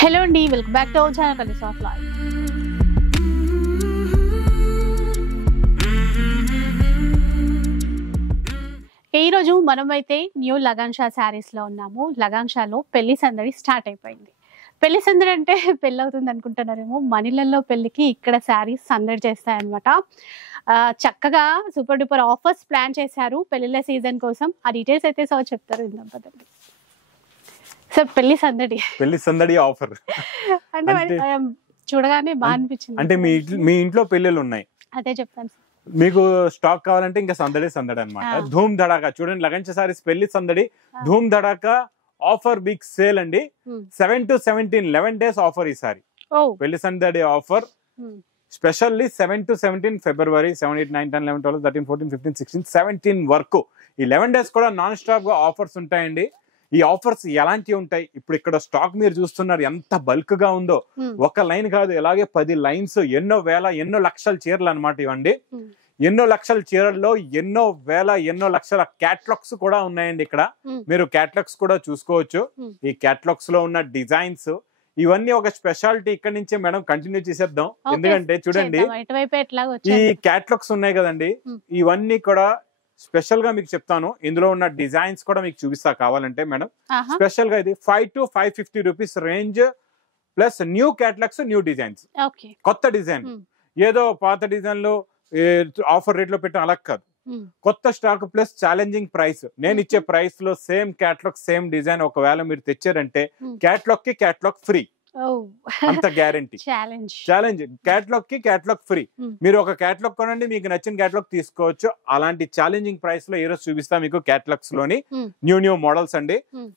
Hello and welcome back to our channel Colors of Life. ఈ రోజు మనమైతే new లగాన్షా saris లో ఉన్నాము. లగాన్షాలో పెళ్లి సందడి స్టార్ట్ అయిపోయింది. పెళ్లి సందడి అంటే పెళ్లి అవుతుంది అనుకుంటున్నారేమో, మనీలలో పెళ్లికి ఇక్కడ శారీస్ సందడి చేస్తాయన్నమాట. చక్కగా సూపర్ డూపర్ ఆఫర్స్ ప్లాన్ చేశారు పెళ్లిళ్ళ సీజన్ కోసం. ఆ డీటెయిల్స్ అయితే సో చెప్తారు ఇందాం పదండి. సార్ పెళ్లి సందడి ఆఫర్ అంటే చూడగానే బాగా అనిపించింది. అంటే మీ ఇంట్లో పెళ్లిళ్ళు ఉన్నాయి, అదే చెప్తాను సార్. మీకు స్టాక్ కావాలంటే ఇంకా సందడి అనమాట. ధూమ్ ధడాకా చూడండి, లగన్ సారీస్ పెళ్లి సందడి ధూమ్ ధడాకా ఆఫర్ బిగ్ సేల్ అండి. 7 to 17 11 days ఆఫర్ ఈసారి పెళ్లి సందడి ఆఫర్. స్పెషల్లీ 7 to 17 February 7, 8, 9, 10, 11, 12, 13, 14, 15, 16, 17 వరకు ఈ 11 days కూడా నాన్ స్టాప్ గా ఆఫర్స్ ఉంటాయండి. ఈ ఆఫర్స్ ఎలాంటివి ఉంటాయి, ఇప్పుడు ఇక్కడ స్టాక్ మీరు చూస్తున్నారు ఎంత బల్క్ గా ఉందో. ఒక లైన్ కాదు, ఇలాగే 10 లైన్స్, ఎన్నో వేల ఎన్నో లక్షల చీరలు అనమాట ఇవ్వండి. ఎన్నో లక్షల చీరల్లో ఎన్నో వేల ఎన్నో లక్షల క్యాటలాగ్స్ కూడా ఉన్నాయండి. ఇక్కడ మీరు క్యాటలాగ్స్ కూడా చూసుకోవచ్చు. ఈ క్యాటలాగ్స్ లో ఉన్న డిజైన్స్ ఇవన్నీ ఒక స్పెషాలిటీ. ఇక్కడ నుంచే మేడం కంటిన్యూ చేసేద్దాం. ఎందుకంటే చూడండి ఈ క్యాటలాగ్స్ ఉన్నాయి కదండి, ఇవన్నీ కూడా స్పెషల్ గా మీకు చెప్తాను. ఇందులో ఉన్న డిజైన్స్ కూడా మీకు చూపిస్తా కావాలంటే మేడం. స్పెషల్ గా ఇది 5 to 550 rupees range plus new catalogues, new designs, కొత్త డిజైన్. ఏదో పాత డిజైన్ లో ఆఫర్ రేట్ లో పెట్టడం అలా కాదు, కొత్త స్టాక్ ప్లస్ ఛాలెంజింగ్ ప్రైస్. నేను ఇచ్చే ప్రైస్ లో సేమ్ క్యాటలాగ్ సేమ్ డిజైన్ ఒకవేళ మీరు తెచ్చారంటే క్యాటలాగ్ కి క్యాటలాగ్ ఫ్రీ, అంత గ్యారంటీ. ఛాలెంజ్ క్యాటలాగ్ కి క్యాటలాగ్ ఫ్రీ. మీరు ఒక క్యాటలాగ్ కొనండి, మీకు నచ్చిన క్యాటలాగ్ తీసుకోవచ్చు. అలాంటి ఛాలెంజింగ్ ప్రైస్ లో ఈ రోజు చూపిస్తా మీకు క్యాటలాగ్స్ లోని న్యూ మోడల్స్ అండి.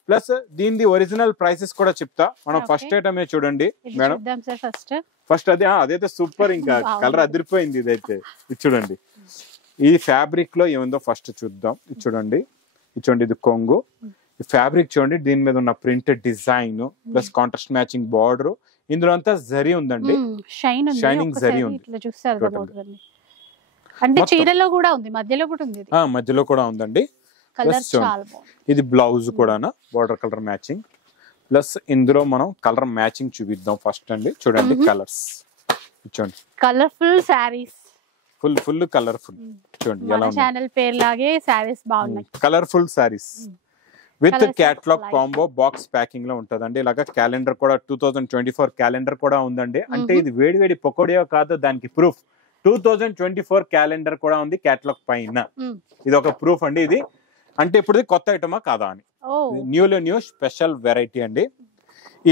ప్లస్ దీని ఒరిజినల్ ప్రైసెస్ కూడా చెప్తా. మనం ఫస్ట్ ఐటమ్ చూడండి మేడం. ఫస్ట్ అదైతే సూపర్, ఇంకా కలర్ అదిరిపోయింది. ఇదైతే ఇది చూడండి, ఈ ఫ్యాబ్రిక్ లో ఏముందో ఫస్ట్ చూద్దాం. ఇది చూడండి, ఇది కొంగు. ఫ్యాబ్రిక్ చూడండి, దీని మీద ఉన్న printed design plus contrast matching border. ఇందులో అంతా జరీ ఉందండి, షైనింగ్ జరీ ఉంది. అంటే చీరలో కూడా ఉంది, మధ్యలో కూడా ఉంది, మధ్యలో కూడా ఉందండి. ఇది బ్లౌజ్ కూడా బార్డర్ కలర్ మ్యాచింగ్. ప్లస్ ఇందులో మనం కలర్ మ్యాచింగ్ చూపిద్దాం ఫస్ట్ అండి. చూడండి కలర్స్, చూడండి కలర్ఫుల్ సారీస్, ఫుల్ కలర్ఫుల్. చూడండి ఎలా ఉంది, ఛానల్ పేరు లాగే సారీస్ బాగున్నాయి. Colourful saris with catalogue combo box packing లో ఉంటదండి. ఇలాగా క్యాలెండర్ కూడా 2024 క్యాలెండర్ కూడా ఉందండి. అంటే ఇది వేడి పకోడియో కాదు, దానికి ప్రూఫ్ 2024 క్యాలెండర్ కూడా ఉంది క్యాటలాగ్ పైన. ఇది ఒక ప్రూఫ్ అండి. ఇది అంటే ఇప్పుడు కొత్త ఐటమా కాదా అని, న్యూ స్పెషల్ వెరైటీ అండి.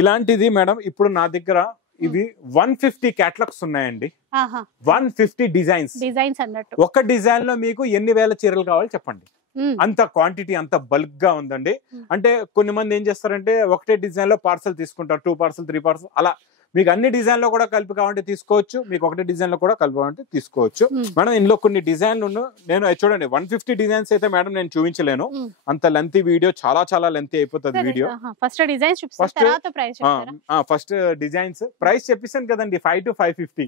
ఇలాంటిది మేడం ఇప్పుడు నా దగ్గర ఇవి 150 క్యాటలాగ్స్ ఉన్నాయండి. 150 డిజైన్స్ అన్నట్టు. ఒక డిజైన్ లో మీకు ఎన్ని వేల చీరలు కావాలి చెప్పండి. అంత క్వాంటిటీ, అంత బల్క్ గా ఉందండి. అంటే కొన్ని మంది ఏం చేస్తారంటే ఒకటే డిజైన్ లో పార్సల్ తీసుకుంటారు, 2 parcel 3 parcel అలా. మీకు అన్ని డిజైన్ లో కూడా కలిపి కావాలంటే తీసుకోవచ్చు, మీకు ఒకటే డిజైన్ లో కూడా కలిపి కావాలంటే తీసుకోవచ్చు. మేడం ఇందులో కొన్ని డిజైన్లు నేను చూడండి 150 డిజైన్స్ అయితే మేడం నేను చూపించలేను, అంత లెంతీ వీడియో, చాలా లెంతీ అయిపోతుంది వీడియో. ఫస్ట్ డిజైన్స్ ప్రైస్ చెప్పిస్తాను కదండి, 5 to 550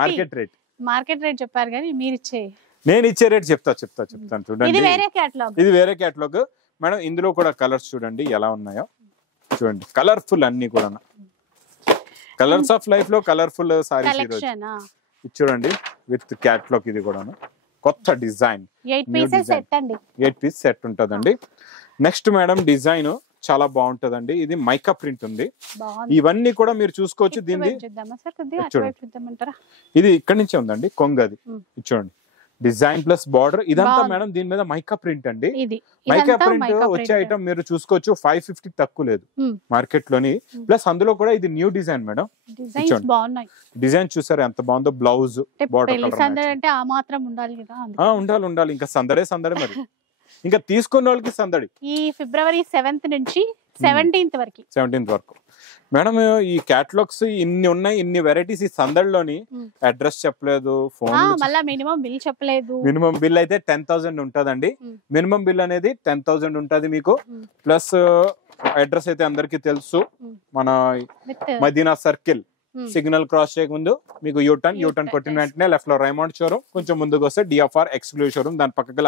మార్కెట్ రేట్ చెప్పారు కానీ మీరు ఇచ్చే నేను ఇచ్చే రేట్ చెప్తాను చూడండి. ఇది వేరే క్యాటలాగ్ మేడం. ఇందులో కూడా కలర్స్ చూడండి ఎలా ఉన్నాయో, చూడండి కలర్ఫుల్ అన్ని కూడా. కలర్స్ ఆఫ్ లైఫ్ లో కలర్ఫుల్ సారీస్ ఇది చూడండి విత్ క్యాటలాగ్. ఇది కూడా కొత్త డిజైన్, 8 piece సెట్ ఉంటదండి. నెక్స్ట్ మేడం డిజైన్ చాలా బాగుంటదండి. ఇది మైకా ప్రింట్ ఉంది. ఇవన్నీ కూడా మీరు చూసుకోవచ్చు. దీన్ని ఇది ఇక్కడ నుంచే ఉందండి కొంగది. చూడండి డిజైన్ ప్లస్ బార్డర్ ఇదంతా మేడం. దీని మీద మైకా ప్రింట్ అండి. మైకా ప్రింట్ వచ్చే ఐటమ్ మీరు చూసుకోవచ్చు, 550 తక్కువ లేదు మార్కెట్ లోని. ప్లస్ అందులో కూడా ఇది న్యూ డిజైన్ మేడం. డిజైన్ చూసారు ఎంత బాగుందో. బ్లౌజ్ బార్డర్ ఉండాలి. ఇంకా సందడే మరి. ఇంకా తీసుకున్న వాళ్ళకి సందడి. ఈ February 7th నుంచి 17th వరకు మేడం. ఈ క్యాటలాగ్స్ ఇన్ని ఉన్నాయి, ఇన్ని వెరైటీస్. ఈ సందడిలోని అడ్రస్ చెప్పలేదు, ఫోన్ మినిమం బిల్ అయితే 10,000 ఉంటదండి. మినిమం బిల్ అనేది 10,000 ఉంటది మీకు. ప్లస్ అడ్రస్ అయితే అందరికి తెలుసు, మన మదీనా సర్కిల్ సిగ్నల్ క్రాస్ చేయకముందు మీకు యూటర్న్ కొట్టిన వెంటనే లెఫ్ట్ లో రైమండ్ షోరూమ్, కొంచెం ముందుకు వస్తే DFR ఎక్స్క్లూజివ్ షోరూమ్, దాని పక్కకి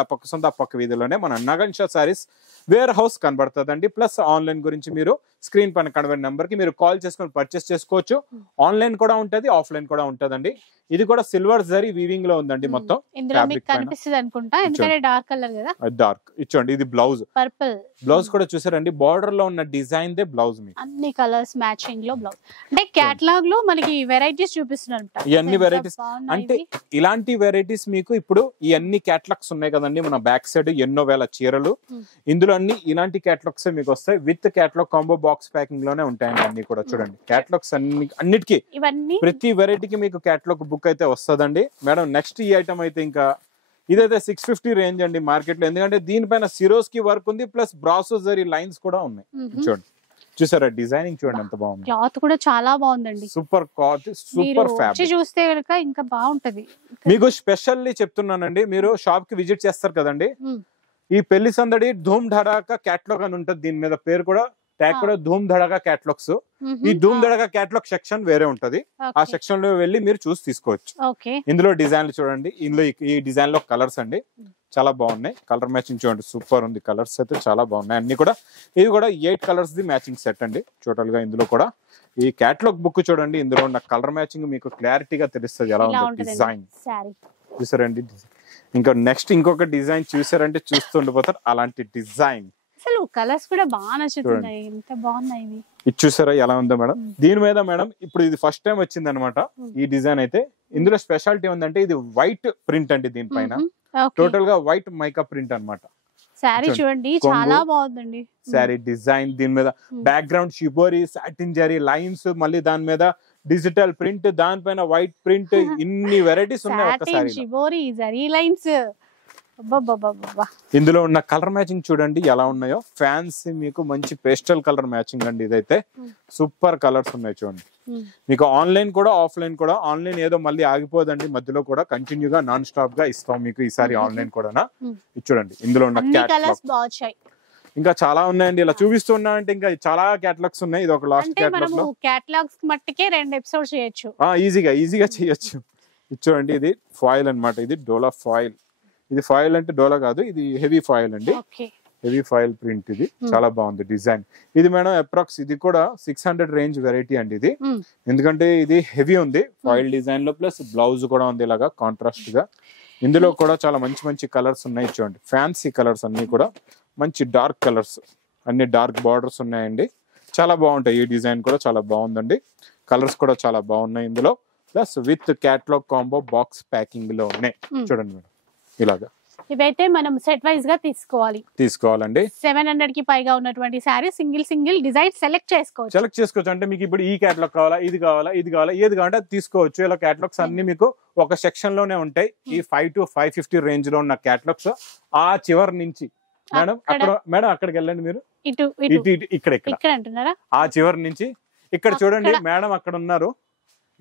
ఆ పక్క వీధిలోనే మన నగన్షా సారీస్ వేర్ హౌస్ కనబడుతుందండి. ప్లస్ ఆన్లైన్ గురించి మీరు స్క్రీన్ పైన కనబడిన నెంబర్ కి మీరు కాల్ చేసుకొని పర్చేస్ చేసుకోవచ్చు. ఆన్లైన్ కూడా ఉంటది, ఆఫ్లైన్ కూడా ఉంటదండి. ఇది కూడా సిల్వర్ జరీ వీవింగ్ లో ఉందండి మొత్తం. ఇందులో మీకు కనిపిస్తుంది అనుకుంటా, ఎందుకంటే డార్క్ కలర్ కదా. డార్క్ ఇచ్చోండి. ఇది బ్లౌజ్, పర్పుల్ బ్లౌజ్ కూడా చూసారండి. బార్డర్ లో ఉన్న డిజైన్ దే బ్లౌజ్ మీకు అన్ని కలర్స్ మ్యాచింగ్ లో బ్లౌజ్. అంటే కేటలాగ్ లో మనకి వెరైటీస్ చూపిస్తున్నారు. ఈ అన్ని వెరైటీస్ అంటే ఇలాంటి వెరైటీస్ మీకు ఇప్పుడు ఈ అన్ని క్యాటలాగ్స్ ఉన్నాయి కదండి మన బ్యాక్ సైడ్ ఎన్నో వేల చీరలు. ఇందులో అన్ని ఇలాంటి క్యాటలాగ్స్ మీకు వస్తాయి. With catalogue combo box packing లోనే ఉంటాయండి అన్ని కూడా. చూడండి క్యాటలాగ్స్ అన్నిటికీ ఇవన్నీ ప్రతి వెరైటీకి మీకు క్యాటలాగ్ బుక్ అయితే వస్తుందండి మేడం. నెక్స్ట్ ఈ ఐటమ్ అయితే ఇంకా ఇదైతే 650 రేంజ్ అండి మార్కెట్ లో. ఎందుకంటే దీనిపైన సిరోస్ కి వర్క్ ఉంది, ప్లస్ బ్రాసో జరీ లైన్స్ కూడా ఉన్నాయి. చూడండి చూసారా డిజైనింగ్, చూడండి ఎంత బాగుంది. క్లాత్ కూడా చాలా బాగుందండి. Super cloth, super fabric. చూస్తే కనుక ఇంకా బాగుంటది. మీకు స్పెషల్లీ చెప్తున్నానండి, మీరు షాప్ కి విజిట్ చేస్తారు కదండి, ఈ పెళ్లి సందడి ధూమ్ ధడాకా క్యాటలాగ్ అని ఉంటది. దీని మీద పేరు కూడా ట్యాగ్ కూడా ధూమ్ ధడాకా క్యాటలాగ్స్. ఈ ధూమ్ ధడాకా క్యాటలాగ్ సెక్షన్ వేరే ఉంటది. ఆ సెక్షన్ లో వెళ్ళి మీరు చూసి తీసుకోవచ్చు. ఇందులో డిజైన్లు చూడండి. ఇందులో ఈ డిజైన్ లో కలర్స్ అండి చాలా బాగున్నాయి. కలర్ మ్యాచింగ్ చూడండి సూపర్ ఉంది. కలర్స్ అయితే చాలా బాగున్నాయి అన్ని కూడా. ఇది కూడా 8 కలర్స్ ది మ్యాచింగ్ సెట్ అండి టోటల్ గా. ఇందులో కూడా ఈ క్యాటలాగ్ బుక్ చూడండి, ఇందులో ఉన్న కలర్ మ్యాచింగ్ మీకు క్లారిటీగా తెలుస్తుంది ఎలా ఉంది డిజైన్. చూసారండి. ఇంకా నెక్స్ట్ ఇంకొక డిజైన్ చూసారంటే చూస్తుండిపోతారు అలాంటి డిజైన్. అసలు కలర్స్ కూడా బాగా నచ్చుతున్నాయి. ఎంత బాగున్నాయి ఇది. చూసారా ఎలా ఉందో మేడం. దీని మీద మేడం ఇప్పుడు ఇది ఫస్ట్ టైం వచ్చింది అనమాట ఈ డిజైన్ అయితే. ఇందులో స్పెషాలిటీ ఉందంటే ఇది వైట్ ప్రింట్ అండి. దీనిపైన టోటల్ గా వైట్ మైకా ప్రింట్ అన్నమాట. సారీ చూడండి చాలా బాగుందండి. సారీ డిజైన్ దీని మీద background shibori satin zari lines, మళ్ళీ దాని మీద డిజిటల్ ప్రింట్, దానిపైన వైట్ ప్రింట్, ఇన్ని వెరైటీస్ ఉన్నాయి ఒక్కసారి. Shibori zari lines. ఇందులో ఉన్న కలర్ మ్యాచింగ్ చూడండి ఎలా ఉన్నాయో. ఫ్యాన్సీ మీకు మంచి పేస్టల్ కలర్ మ్యాచింగ్ అండి ఇదైతే. సూపర్ కలర్స్ ఉన్నాయి చూడండి. మీకు ఆన్లైన్ కూడా ఆఫ్లైన్ కూడా. ఆన్లైన్ ఏదో మళ్ళీ ఆగిపోదండి, మధ్యలో కూడా కంటిన్యూగా నాన్ స్టాప్ గా ఇస్తాం మీకు ఈసారి ఆన్లైన్ కూడా. ఇది చూడండి ఇందులో ఉన్న క్యాటలాగ్ ఇంకా చాలా ఉన్నాయండి. ఇలా చూపిస్తున్నా అంటే ఇంకా చాలా క్యాటలాగ్స్ ఉన్నాయి. ఇది ఒక లాస్ట్ క్యాటలాగ్ లో క్యాటలాగ్స్ మట్టికే 2 ఎపిసోడ్స్ చేయొచ్చు. ఈజీగా చేయొచ్చు. ఇది చూడండి ఇది ఫాయిల్ అన్నమాట. ఇది డోలా ఫాయిల్. ఇది ఫాయిల్ అంటే డోలా కాదు, ఇది హెవీ ఫాయిల్ అండి. Heavy foil print. ఇది చాలా బాగుంది డిజైన్. ఇది మేడం అప్రాక్స్ ఇది కూడా 600 రేంజ్ వెరైటీ అండి ఇది. ఎందుకంటే ఇది హెవీ ఉంది ఫాయిల్ డిజైన్ లో, ప్లస్ బ్లౌజ్ కూడా ఉంది ఇలాగా కాంట్రాస్ట్ గా. ఇందులో కూడా చాలా మంచి మంచి కలర్స్ ఉన్నాయి చూడండి. ఫ్యాన్సీ కలర్స్ అన్ని కూడా మంచి డార్క్ కలర్స్, అన్ని డార్క్ బార్డర్స్ ఉన్నాయండి. చాలా బాగుంటాయి. ఈ డిజైన్ కూడా చాలా బాగుందండి. కలర్స్ కూడా చాలా బాగున్నాయి ఇందులో. Plus with catalogue combo box packing లో ఉన్నాయి చూడండి మేడం. ఇలాగా ఇవైతే మనం సెట్ వైజ్ గా తీసుకోవాలండి. 700 కి పైగా ఉన్నటువంటి సారీ సింగిల్ డిజైన్ సెలెక్ట్ చేసుకోవచ్చు. అంటే మీకు ఇప్పుడు ఈ క్యాటలాగ్ కావాలా, ఇది కావాలా, ఏది కావాలంటే అది తీసుకోవచ్చు. ఇలా క్యాటలాగ్స్ అన్ని మీకు ఒక సెక్షన్ లోనే ఉంటాయి. ఈ 5 to 550 రేంజ్ లో ఉన్న క్యాటలాగ్స్. ఆ చివరి నుంచి మేడం అక్కడికి వెళ్ళండి మీరు. ఇక్కడ అంటున్నారా? ఆ చివరి నుంచి ఇక్కడ చూడండి మేడం అక్కడ ఉన్నారు.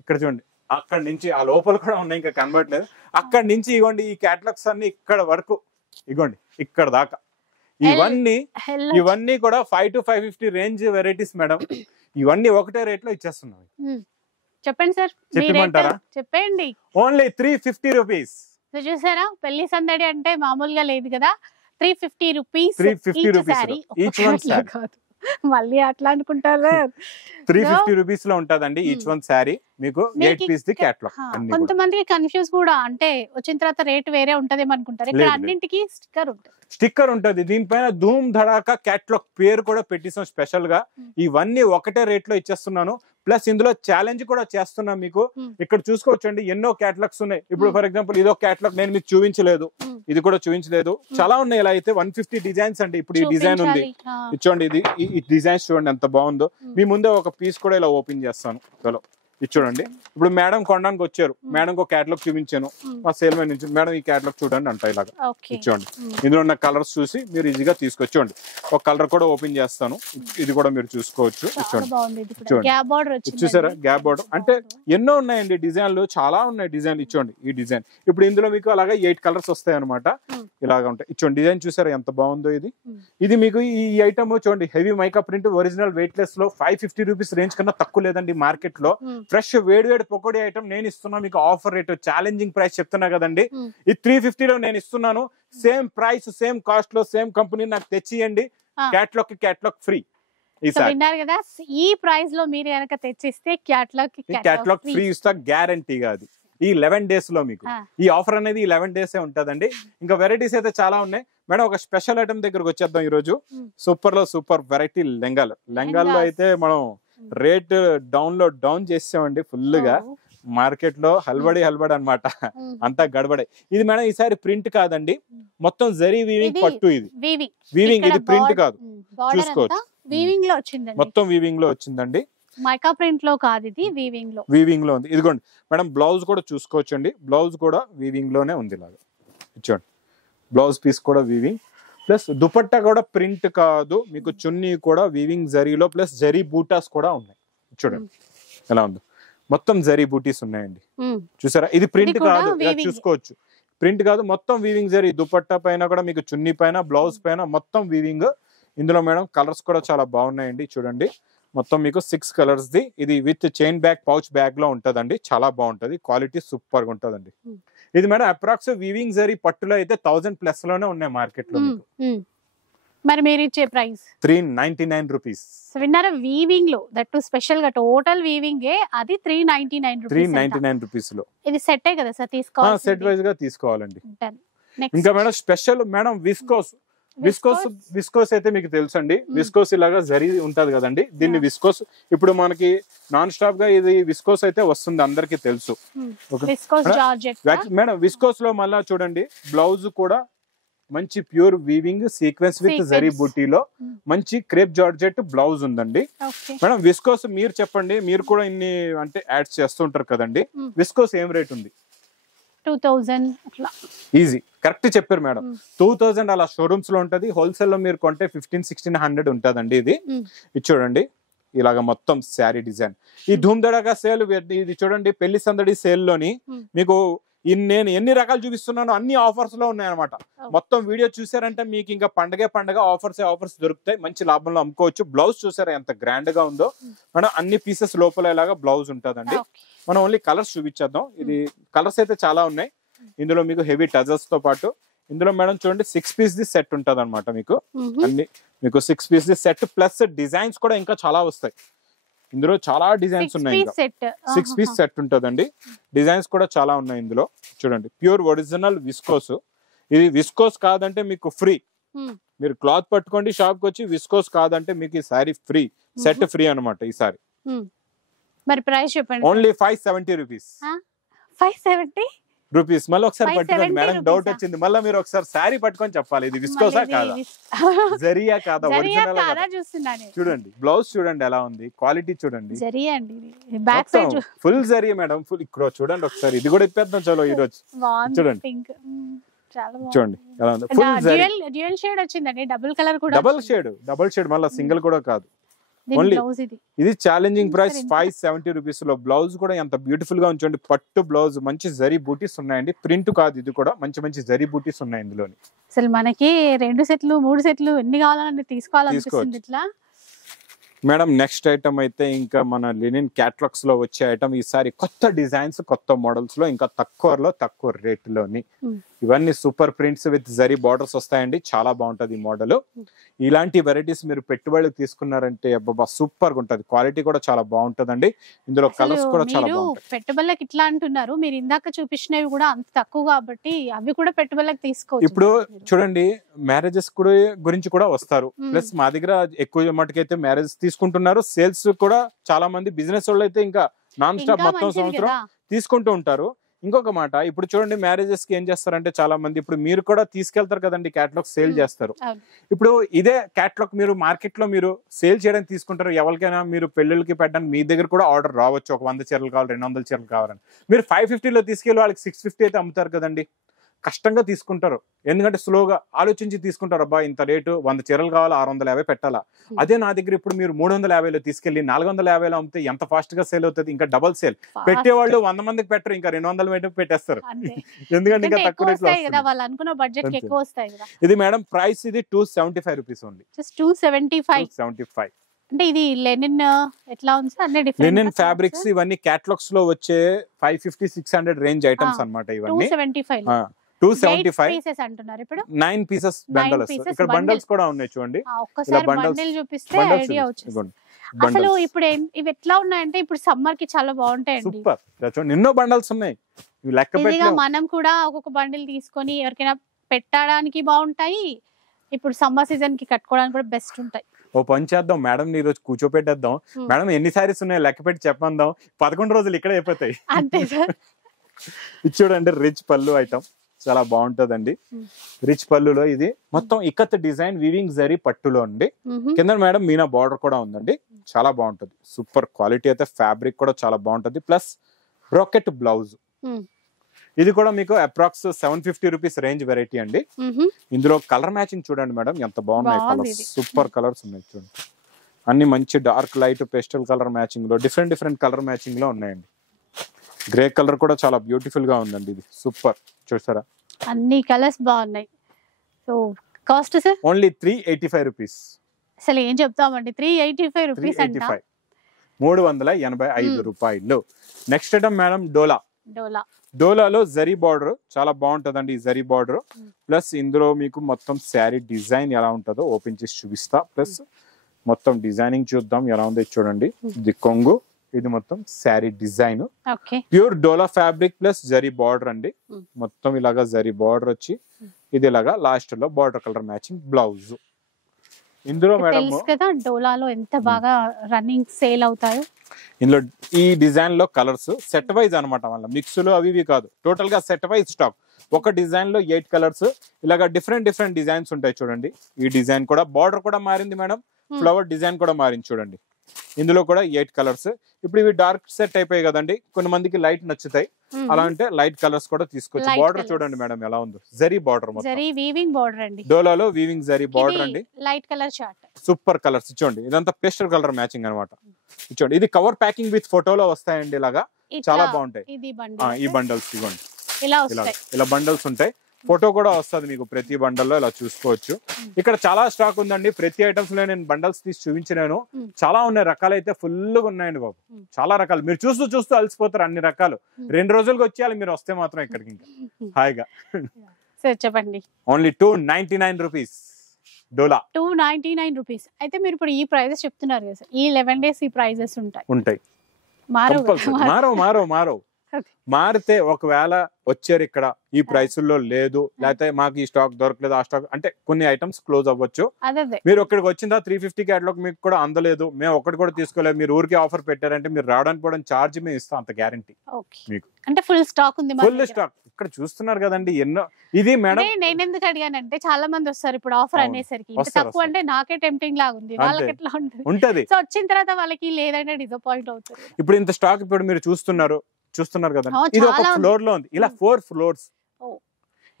ఇక్కడ చూడండి అక్కడ నుంచి ఆ లోపల కూడా ఉన్నాయి, ఇంకా కనబడలేదు. అక్కడ నుంచి ఇవ్వండి ఈ క్యాటలాగ్స్ అన్ని ఇక్కడ వరకు ఇవ్వండి, ఇక్కడ దాకా. ఇవన్నీ కూడా 5 to 550 రేంజ్ వెరైటీస్ మేడం. ఇవన్నీ ఒకటే రేట్ లో ఇచ్చేస్తున్నాం. చెప్పండి సార్, చెప్పమంటారా? చెప్పండి. Only 350 rupees. చూసారా పెళ్లి సందడి అంటే మామూలుగా లేదు కదా. 350 రూపీస్ ఈచ్ వన్ సారీ. మళ్ళీ అట్లా అనుకుంటారా? 350 రూపీస్ లో ఉంటదండి ఈచ్ వన్ సారీ. మీకు 8 పీస్ ది క్యాటలాగ్. కొంతమందికి కన్ఫ్యూజ్ కూడా, అంటే వచ్చిన తర్వాత రేట్ వేరే ఉంటదేమో అనుకుంటారు. ఇక్కడ అన్నింటికి స్టిక్కర్ ఉంటది. దీనిపైన ధూమ్ ధడాకా క్యాటలాగ్ పేరు కూడా పెట్టిస్తాం స్పెషల్ గా. ఇవన్నీ ఒకటే రేట్ లో ఇచ్చేస్తున్నాను. ప్లస్ ఇందులో ఛాలెంజ్ కూడా చేస్తున్నాం మీకు. ఇక్కడ చూసుకోవచ్చండి ఎన్నో క్యాటలాగ్స్ ఉన్నాయి. ఇప్పుడు ఫర్ ఎగ్జాంపుల్ ఇదో క్యాటలాగ్ నేను మీకు చూపించలేదు, ఇది కూడా చూపించలేదు. చాలా ఉన్నాయి. ఇలా అయితే 150 డిజైన్స్ అండి. ఇప్పుడు ఈ డిజైన్ ఉంది చూడండి. ఈ డిజైన్స్ చూడండి ఎంత బాగుందో. మీ ముందే ఒక పీస్ కూడా ఇలా ఓపెన్ చేస్తాను. చలో ఇది చూడండి. ఇప్పుడు మేడం కొనడానికి వచ్చారు, మేడం ఒక క్యాటలాగ్ చూపించాను, మా సేల్ మ్యాన్ నుంచి మేడం ఈ క్యాటలాగ్ చూడండి అంట. ఇలాగా ఇచ్చోండి. ఇందులో ఉన్న కలర్స్ చూసి మీరు ఈజీగా తీసుకొచ్చోండి. ఒక కలర్ కూడా ఓపెన్ చేస్తాను. ఇది కూడా మీరు చూసుకోవచ్చు. చూడండి చూసారా గ్యాప్ బార్డర్. అంటే ఎన్నో ఉన్నాయండి డిజైన్లు, చాలా ఉన్నాయి డిజైన్లు. ఇచ్చోండి ఈ డిజైన్. ఇప్పుడు ఇందులో మీకు అలాగా 8 కలర్స్ వస్తాయి అనమాట. ఇలాగా ఉంటాయి. ఇచ్చోండి డిజైన్ చూసారా ఎంత బాగుందో ఇది. ఇది మీకు ఈ ఐటమ్ చూడండి heavy mica print original weight less లో 550 రూపీస్ రేంజ్ కన్నా తక్కువ లేదండి మార్కెట్ లో. ఫ్రెష్ వేడి పకోడీ ఐటమ్ నేను ఇస్తున్నా మీకు ఆఫర్ రేట్, ఛాలెంజింగ్ ప్రైస్ చెప్తున్నా కదండి. ఈ 350 లో నేను ఇస్తున్నాను. సేమ్ ప్రైస్, సేమ్ కాస్ట్ లో సేమ్ కంపెనీ నాకు తెచ్చియండి. Catalogue free. విన్నారు కదా, ఈ ప్రైస్ లో మీరు కనుక తెచ్చిస్తే క్యాటలాగ్ ఫ్రీ ఇస్తా గ్యారంటీగా. అది ఈ 11 days లో మీకు ఈ ఆఫర్ అనేది 11 days ఉంటదండి. ఇంకా వెరైటీస్ అయితే చాలా ఉన్నాయి మేడం. ఒక స్పెషల్ ఐటమ్ దగ్గరకు వచ్చేద్దాం. ఈ రోజు సూపర్ లో సూపర్ వెరైటీ లెంగాల్లో అయితే మనం రేట్ డౌన్ చేసామండి ఫుల్ గా. మార్కెట్ లో హల్బడి అన్నమాట, అంతా గడబడే. ఇది మేడం ఈసారి ప్రింట్ కాదండి, మొత్తం జరీ వీవింగ్ పట్టు. ఇది వీవింగ్, ఇది ప్రింట్ కాదు, చూసుకోవచ్చు. మొత్తం వీవింగ్ లో వచ్చిందండి, మైకా ప్రింట్ లో కాదు, ఇది వీవింగ్ లో ఉంది. ఇదిగోండి మేడం, బ్లౌజ్ కూడా చూసుకోవచ్చు అండి. బ్లౌజ్ కూడా వీవింగ్ లోనే ఉంది. ఇలాగా చూడండి, బ్లౌజ్ పీస్ కూడా వీవింగ్, ప్లస్ దుపట్టా కూడా ప్రింట్ కాదు మీకు. చున్నీ కూడా వీవింగ్ జరీలో, ప్లస్ జరీ బూటాస్ కూడా ఉన్నాయి. చూడండి ఎలా ఉందో, మొత్తం జరీ బూటీస్ ఉన్నాయండి. చూసారా, ఇది ప్రింట్ కాదు, చూసుకోవచ్చు. ప్రింట్ కాదు, మొత్తం వీవింగ్ జరీ. దుపట్టా పైన కూడా మీకు, చున్నీ పైన, బ్లౌజ్ పైన మొత్తం వీవింగ్. ఇందులో మేడం కలర్స్ కూడా చాలా బాగున్నాయండి. చూడండి, మొత్తం మీకు 6 colors ది. ఇది with chain bag, pouch bag లో ఉంటదండి. చాలా బాగుంటది, క్వాలిటీ సూపర్ గా ఉంటదండి. ఇది మేడం అప్రాక్స్ వీవింగ్ జరీ పట్టులో అయితే 1000+ లోనే ఉన్నాయి మార్కెట్ లో. మరి మీరు ఇచ్చే ప్రైస్ 399 రూపీస్. విన్నారా, వీవింగ్ లో, దట్ స్పెషల్ గా టోటల్ వీవింగ్ అది 399 రూపీస్ లో. ఇది సెట్ కదా సార్, తీసుకోవాలి, సెట్ వైజ్ గా తీసుకోవాలండి. ఇంకా మేడం స్పెషల్ మేడం విస్కోస్ అయితే మీకు తెలుసండి. విస్కోస్ ఇలాగా జరీ ఉంటది కదండి, దీన్ని విస్కోస్. ఇప్పుడు మనకి నాన్ స్టాప్ గా ఇది విస్కోస్ అయితే వస్తుంది, అందరికి తెలుసు మేడం. విస్కోస్ లో మళ్ళా చూడండి, బ్లౌజ్ కూడా మంచి pure weaving sequence with zari బూటీలో మంచి క్రేప్ జార్జెట్ బ్లౌజ్ ఉందండి మేడం. విస్కోస్ మీరు చెప్పండి, మీరు కూడా ఇన్ని అంటే యాడ్స్ చేస్తుంటారు కదండి. విస్కోస్ ఏం రేట్ ఉంది? 2000 అట్లా. ఈజీ, కరెక్ట్ చెప్పారు మేడం. 2000 అలా షోరూమ్స్ లో ఉంటది. హోల్సేల్ లో మీరు కొంటే 1500-1600 ఉంటదండి. ఇది చూడండి, ఇలాగ మొత్తం శారీ డిజైన్. ఈ ధూమ్ ధడాకా సేల్, ఇది చూడండి పెళ్లి సందడి సేల్ లోని మీకు నేను ఎన్ని రకాలు చూపిస్తున్నానో అన్ని ఆఫర్స్ లో ఉన్నాయన్నమాట. మొత్తం వీడియో చూసారంటే మీకు ఇంకా పండగ ఆఫర్స్ దొరుకుతాయి, మంచి లాభంలో అమ్ముకోవచ్చు. బ్లౌజ్ చూసారా ఎంత గ్రాండ్ గా ఉందో. మనం అన్ని పీసెస్ లోపల ఇలాగా బ్లౌజ్ ఉంటదండి. మనం ఓన్లీ కలర్స్ చూపించేద్దాం. ఇది కలర్స్ అయితే చాలా ఉన్నాయి ఇందులో మీకు, హెవీ టజల్స్ తో పాటు. ఇందులో మేడం చూడండి 6 piece ది సెట్ ఉంటది అనమాట మీకు. అన్ని మీకు 6 piece the set, plus designs కూడా ఇంకా చాలా వస్తాయి. ఇందులో చాలా డిజైన్స్ ఉన్నాయి. 6 piece సెట్ ఉంటదండి, డిజైన్స్ కూడా చాలా ఉన్నాయి ఇందులో. చూడండి, ప్యూర్ ఒరిజినల్ విస్కోస్. ఇది విస్కోస్ కాదంటే మీకు ఫ్రీ. మీరు క్లాత్ పట్టుకోండి షాప్ కి వచ్చి, విస్కోస్ కాదంటే మీకు ఈ సారీ ఫ్రీ, సెట్ ఫ్రీ అనమాట ఈ సారీ. మరి ప్రైస్ చెప్పండి. Only 570 rupees. 570 రూపీస్. మళ్ళీ ఒకసారి పట్టుకోండి మేడం, డౌట్ వచ్చింది. మళ్ళీ మీరు ఒకసారి శారీ పట్టుకొని చెప్పాలి, ఇది విస్కోసా కాదా, జరియా కాదా, ఒరిజినల్ చూడండి. బ్లౌజ్ చూడండి ఎలా ఉంది, క్వాలిటీ చూడండి. ఫుల్ జరియా మేడం, ఫుల్. ఇక్కడ చూడండి ఒకసారి, ఇది కూడా ఇప్పేద్దాం చలో ఈ రోజు. చూడండి చూడండి ఎలా ఉంది, ఫుల్ డ్యూయల్ షేడ్ వచ్చిందండి, డబుల్ షేడ్ మళ్ళీ సింగిల్ కూడా కాదు. ఓన్లీ ఇది ఛాలెంజింగ్ ప్రైస్ 570 రూపీస్ లో. బ్లౌజ్ కూడా ఎంత బ్యూటిఫుల్ గా ఉంచండి, పట్టు బ్లౌజ్, మంచి జరీ బూటీస్ ఉన్నాయండి. ప్రింట్ కాదు, ఇది కూడా మంచి జరీ బూటీస్ ఉన్నాయి ఇందులోని. అసలు మనకి 2 సెట్లు 3 సెట్లు ఎన్ని కావాలని తీసుకోవాలనిపిస్తుంది ఇట్లా. మేడం నెక్స్ట్ ఐటమ్ అయితే ఇంకా మన లినిన్ క్యాటలాగ్స్ లో వచ్చే ఐటమ్. ఈసారి కొత్త డిజైన్స్, కొత్త మోడల్స్ లో, ఇంకా తక్కువ రేట్ లోని. ఇవన్నీ super prints with zari borders వస్తాయండి, చాలా బాగుంటది ఈ మోడల్. ఇలాంటి వెరైటీస్ మీరు పెట్టుబడులు తీసుకున్నారంటే అబ్బా సూపర్ గా ఉంటది, క్వాలిటీ కూడా చాలా బాగుంటదండి. ఇందులో కలర్స్ కూడా చాలా బాగుంటాయి. పెట్టుబడులకు ఇట్లా అంటున్నారు, మీరు ఇందాక చూపించినవి కూడా అంత తక్కువ కాబట్టి అవి కూడా పెట్టుబడులకు తీసుకోవచ్చు. ఇప్పుడు చూడండి, మ్యారేజెస్ కూడా గురించి కూడా వస్తారు. ప్లస్ మా దగ్గర ఎక్కువ మటుకైతే మ్యారేజ్ తీసుకుంటున్నారు. సేల్స్ కూడా చాలా మంది బిజినెస్ వాళ్ళు అయితే ఇంకా నాన్ స్టాప్ మొత్తం సంవత్సరం తీసుకుంటూ ఉంటారు. ఇంకొక మాట, ఇప్పుడు చూడండి మ్యారేజెస్ కి ఏం చేస్తారంటే చాలా మంది, ఇప్పుడు మీరు కూడా తీసుకెళ్తారు కదండి క్యాటలాగ్, సేల్ చేస్తారు. ఇప్పుడు ఇదే క్యాటలాగ్ మీరు మార్కెట్ లో మీరు సేల్ చేయడానికి తీసుకుంటారు. ఎవరికైనా మీరు పెళ్లిళ్ళకి పెట్టడానికి మీ దగ్గర కూడా ఆర్డర్ రావచ్చు. ఒక 100 చీరలు కావాలి, 200 చీరలు కావాలని మీరు 550 లో తీసుకెళ్ళి వాళ్ళకి 650 అయితే అమ్ముతారు కదండి. కష్టంగా తీసుకుంటారు, ఎందుకంటే స్లోగా ఆలోచించి తీసుకుంటారు. అబ్బా ఇంత రేటు, 100 చీరలు కావాలి, 650 పెట్టాలా. అదే నా దగ్గర ఇప్పుడు మీరు 350లో తీసుకెళ్లి 450లో అమ్మితే ఎంత ఫాస్ట్ గా సేల్ అవుతుంది. ఇంకా డబల్ సేల్. పెట్టేవాళ్ళు 100 మందికి పెట్టరు, ఇంకా 200 పెట్టేస్తారు. ఎందుకంటే ఇంకా తక్కువ రేట్ లో. ఇది మేడం ప్రైస్ ఇది 275 రూపీస్ ఓన్లీ. 275. అంటే ఇది లెనిన్ ఎట్లా ఉంది సార్? అన్ని డిఫరెంట్ లెనిన్ ఫ్యాబ్రిక్స్, ఇవన్నీ క్యాటలాగ్స్ లో వచ్చే 550-600 రేంజ్ ఐటమ్స్ అన్నమాట. ఇవన్నీ 275 పీసెస్ అంటున్నారు ఇప్పుడు 9 పీసెస్ బండల్ వస్తుంది. ఇక్కడ బండల్స్ కూడా ఉన్నాయి చూడండి. ఒక్కసారి బండిల్ చూపిస్తే ఐడియా వచ్చేస్తుంది. అసలు ఇప్పుడు ఇవి ఎట్లా ఉన్నాయంటే ఇప్పుడు సమ్మర్ కి చాలా బాగుంటాయండి. సూపర్ చూడండి, ఎన్నో బండల్స్ ఉన్నాయి. ఇవి లెక్క పెట్టలేము. మనం కూడా ఒక్కొక్క బండిల్ తీసుకొని ఎవరికైనా పెట్టడానికి బాగుంటాయి. ఇప్పుడు సమ్మర్ సీజన్ కి కట్టుకోవడానికి కూడా బెస్ట్ ఉంటాయి. ఓ పని చేద్దాం మేడం, ఈ రోజు కూర్చోపెట్టేద్దాం. మేడం ఎన్ని సారీస్ ఉన్నాయో లెక్క పెట్టి చెప్పందాం. 11 రోజులు ఇక్కడే అయిపోతాయి. అంతే సార్. ఇది చూడండి, రిచ్ పళ్ళు ఐటమ్ చాలా బాగుంటదండి. రిచ్ పళ్ళులో ఇది మొత్తం ఇక్కత్ డిజైన్ వీవింగ్ జరీ పట్టులో అండి. కింద మేడం మీనా బార్డర్ కూడా ఉందండి. చాలా బాగుంటది. సూపర్ క్వాలిటీ అయితే, ఫ్యాబ్రిక్ కూడా చాలా బాగుంటది. Plus brocade blouse. ఇది కూడా మీకు అప్రాక్స్ 750 రూపీస్ రేంజ్ వెరైటీ అండి. ఇందులో కలర్ మ్యాచింగ్ చూడండి మేడం, ఎంత బాగున్నాయి కలర్స్. సూపర్ కలర్స్ ఉన్నాయి చూడండి. అన్ని మంచి dark light pastel colour matching లో, డిఫరెంట్ కలర్ మ్యాచింగ్ లో ఉన్నాయండి. గ్రే కలర్ కూడా చాలా బ్యూటిఫుల్ గా ఉందండి. ఇది సూపర్. చూసారా, అన్ని కలర్స్ బాగున్నాయి. So cost sir only 385 rupees. అసలు ఏం చెప్తామండి, 385 రూపీస్ అంట. 385 రూపాయలు. నెక్స్ట్ ఐటమ్ మేడం డోలాలో జరీ బార్డర్ చాలా బాగుంటదండి. ఈ జరీ బార్డర్ ప్లస్ ఇందులో మీకు మొత్తం శారీ డిజైన్ ఎలా ఉంటుందో ఓపెన్ చేసి చూపిస్తా. ప్లస్ మొత్తం డిజైనింగ్ చూద్దాం ఎలా ఉందో చూడండి. ఇది కొంగు, ఇది మొత్తం శారీ డిజైన్. ప్యూర్ డోలా ఫ్యాబ్రిక్ ప్లస్ జరీ బార్డర్ అండి. మొత్తం ఇలాగా జరీ బార్డర్ వచ్చి ఇది ఇలాగా లాస్ట్ లో బార్డర్ కలర్ మ్యాచింగ్ బ్లౌజ్. ఇందులో మేడం డోలాలో ఎంత బాగా రన్నింగ్ సేల్ అవుతాయో. ఇందులో ఈ డిజైన్ లో కలర్స్ సెట్ వైజ్ అనమాట, వాళ్ళ మిక్స్ లో అవి ఇవి కాదు, టోటల్ గా సెట్ వైజ్ స్టాక్. ఒక డిజైన్ లో 8 కలర్స్ ఇలాగా డిఫరెంట్ డిజైన్స్ ఉంటాయి చూడండి. ఈ డిజైన్ కూడా బార్డర్ కూడా మారింది మేడం, ఫ్లవర్ డిజైన్ కూడా మారింది చూడండి. ఇందులో కూడా 8 కలర్స్. ఇప్పుడు ఇవి డార్క్ సెట్ అయిపోయాయి కదండి, కొన్ని మందికి లైట్ నచ్చుతాయి. అలా అంటే లైట్ కలర్స్ కూడా తీసుకోవచ్చు. బార్డర్ చూడండి మేడం ఎలా ఉందో, జరీ బార్డర్ మొత్తం డోలాలో వీవింగ్ జరీ బార్డర్ అండి. Light colour chart, super colours చూడండి. ఇదంతా పేస్టల్ కలర్ మ్యాచింగ్ అనమాట. చూడండి, ఇది కవర్ ప్యాకింగ్ విత్ ఫోటోలో వస్తాయండి. ఇలాగా చాలా బాగుంటాయి ఈ బండల్స్. ఇవ్వండి ఇలా బండల్స్ ఉంటాయి. ఫోటో కూడా వస్తుంది మీకు ప్రతి బండల్లో, ఇలా చూసుకోవచ్చు. ఇక్కడ చాలా స్టాక్ ఉందండి. ప్రతి ఐటమ్స్ లో నేను బండల్స్ తీసి చూపించినాను. చాలా ఉన్నాయి, రకాలు అయితే ఫుల్ గా ఉన్నాయండి బాబు. చాలా రకాలు మీరు చూస్తూ అలసిపోతారు. అన్ని రకాలు 2 రోజులకు వచ్చేయాలి మీరు వస్తే మాత్రం ఇక్కడికి. ఇంకా హాయిగా చెప్పండి. ఓన్లీ 299 రూపీస్ డోలా. 299 రూపీస్. అయితే మీరు ఇప్పుడు ఈ ప్రైజెస్ చెప్తున్నారు కదా సార్, ఈ 11 days ఈ ప్రైజెస్ ఉంటాయి. మారవు. మారితే ఒకవేళ వచ్చారు ఇక్కడ ఈ ప్రైసుల్లో లేదు, లేకపోతే మాకు ఈ స్టాక్ దొరకలేదు, ఆ స్టాక్ అంటే కొన్ని ఐటమ్స్ క్లోజ్ అవ్వచ్చు. మీరు ఇక్కడికి వచ్చిన 350 క్యాటలాగ్ మీకు కూడా అందలేదు, మేము ఒకటి కూడా తీసుకోలేదు, మీరు ఊరికి ఆఫర్ పెట్టారంటే మీరు రావడానికి కూడా ఛార్జ్ మేము ఇస్తాం, అంత గ్యారంటీ మీకు. అంటే ఫుల్ స్టాక్ ఉంది, ఫుల్ స్టాక్. ఇక్కడ చూస్తున్నారు కదండి ఎన్నో. ఇది మేడం నేను ఎందుకు అడిగానంటే చాలా మంది వస్తారు ఇప్పుడు ఆఫర్ అనేసరికి, తక్కువ అంటే నాకే టెంప్టింగ్ లాగా ఉంది, వాళ్ళకి ఎట్లా ఉంటది. సో వచ్చిన తర్వాత వాళ్ళకి లేదంటే డిసప్పాయింట్ అవుతారు. ఇప్పుడు ఇంత స్టాక్ ఇప్పుడు మీరు చూస్తున్నారు కదా, ఇది ఒక ఫ్లోర్ లో ఉంది. ఇలా 4 ఫ్లోర్స్,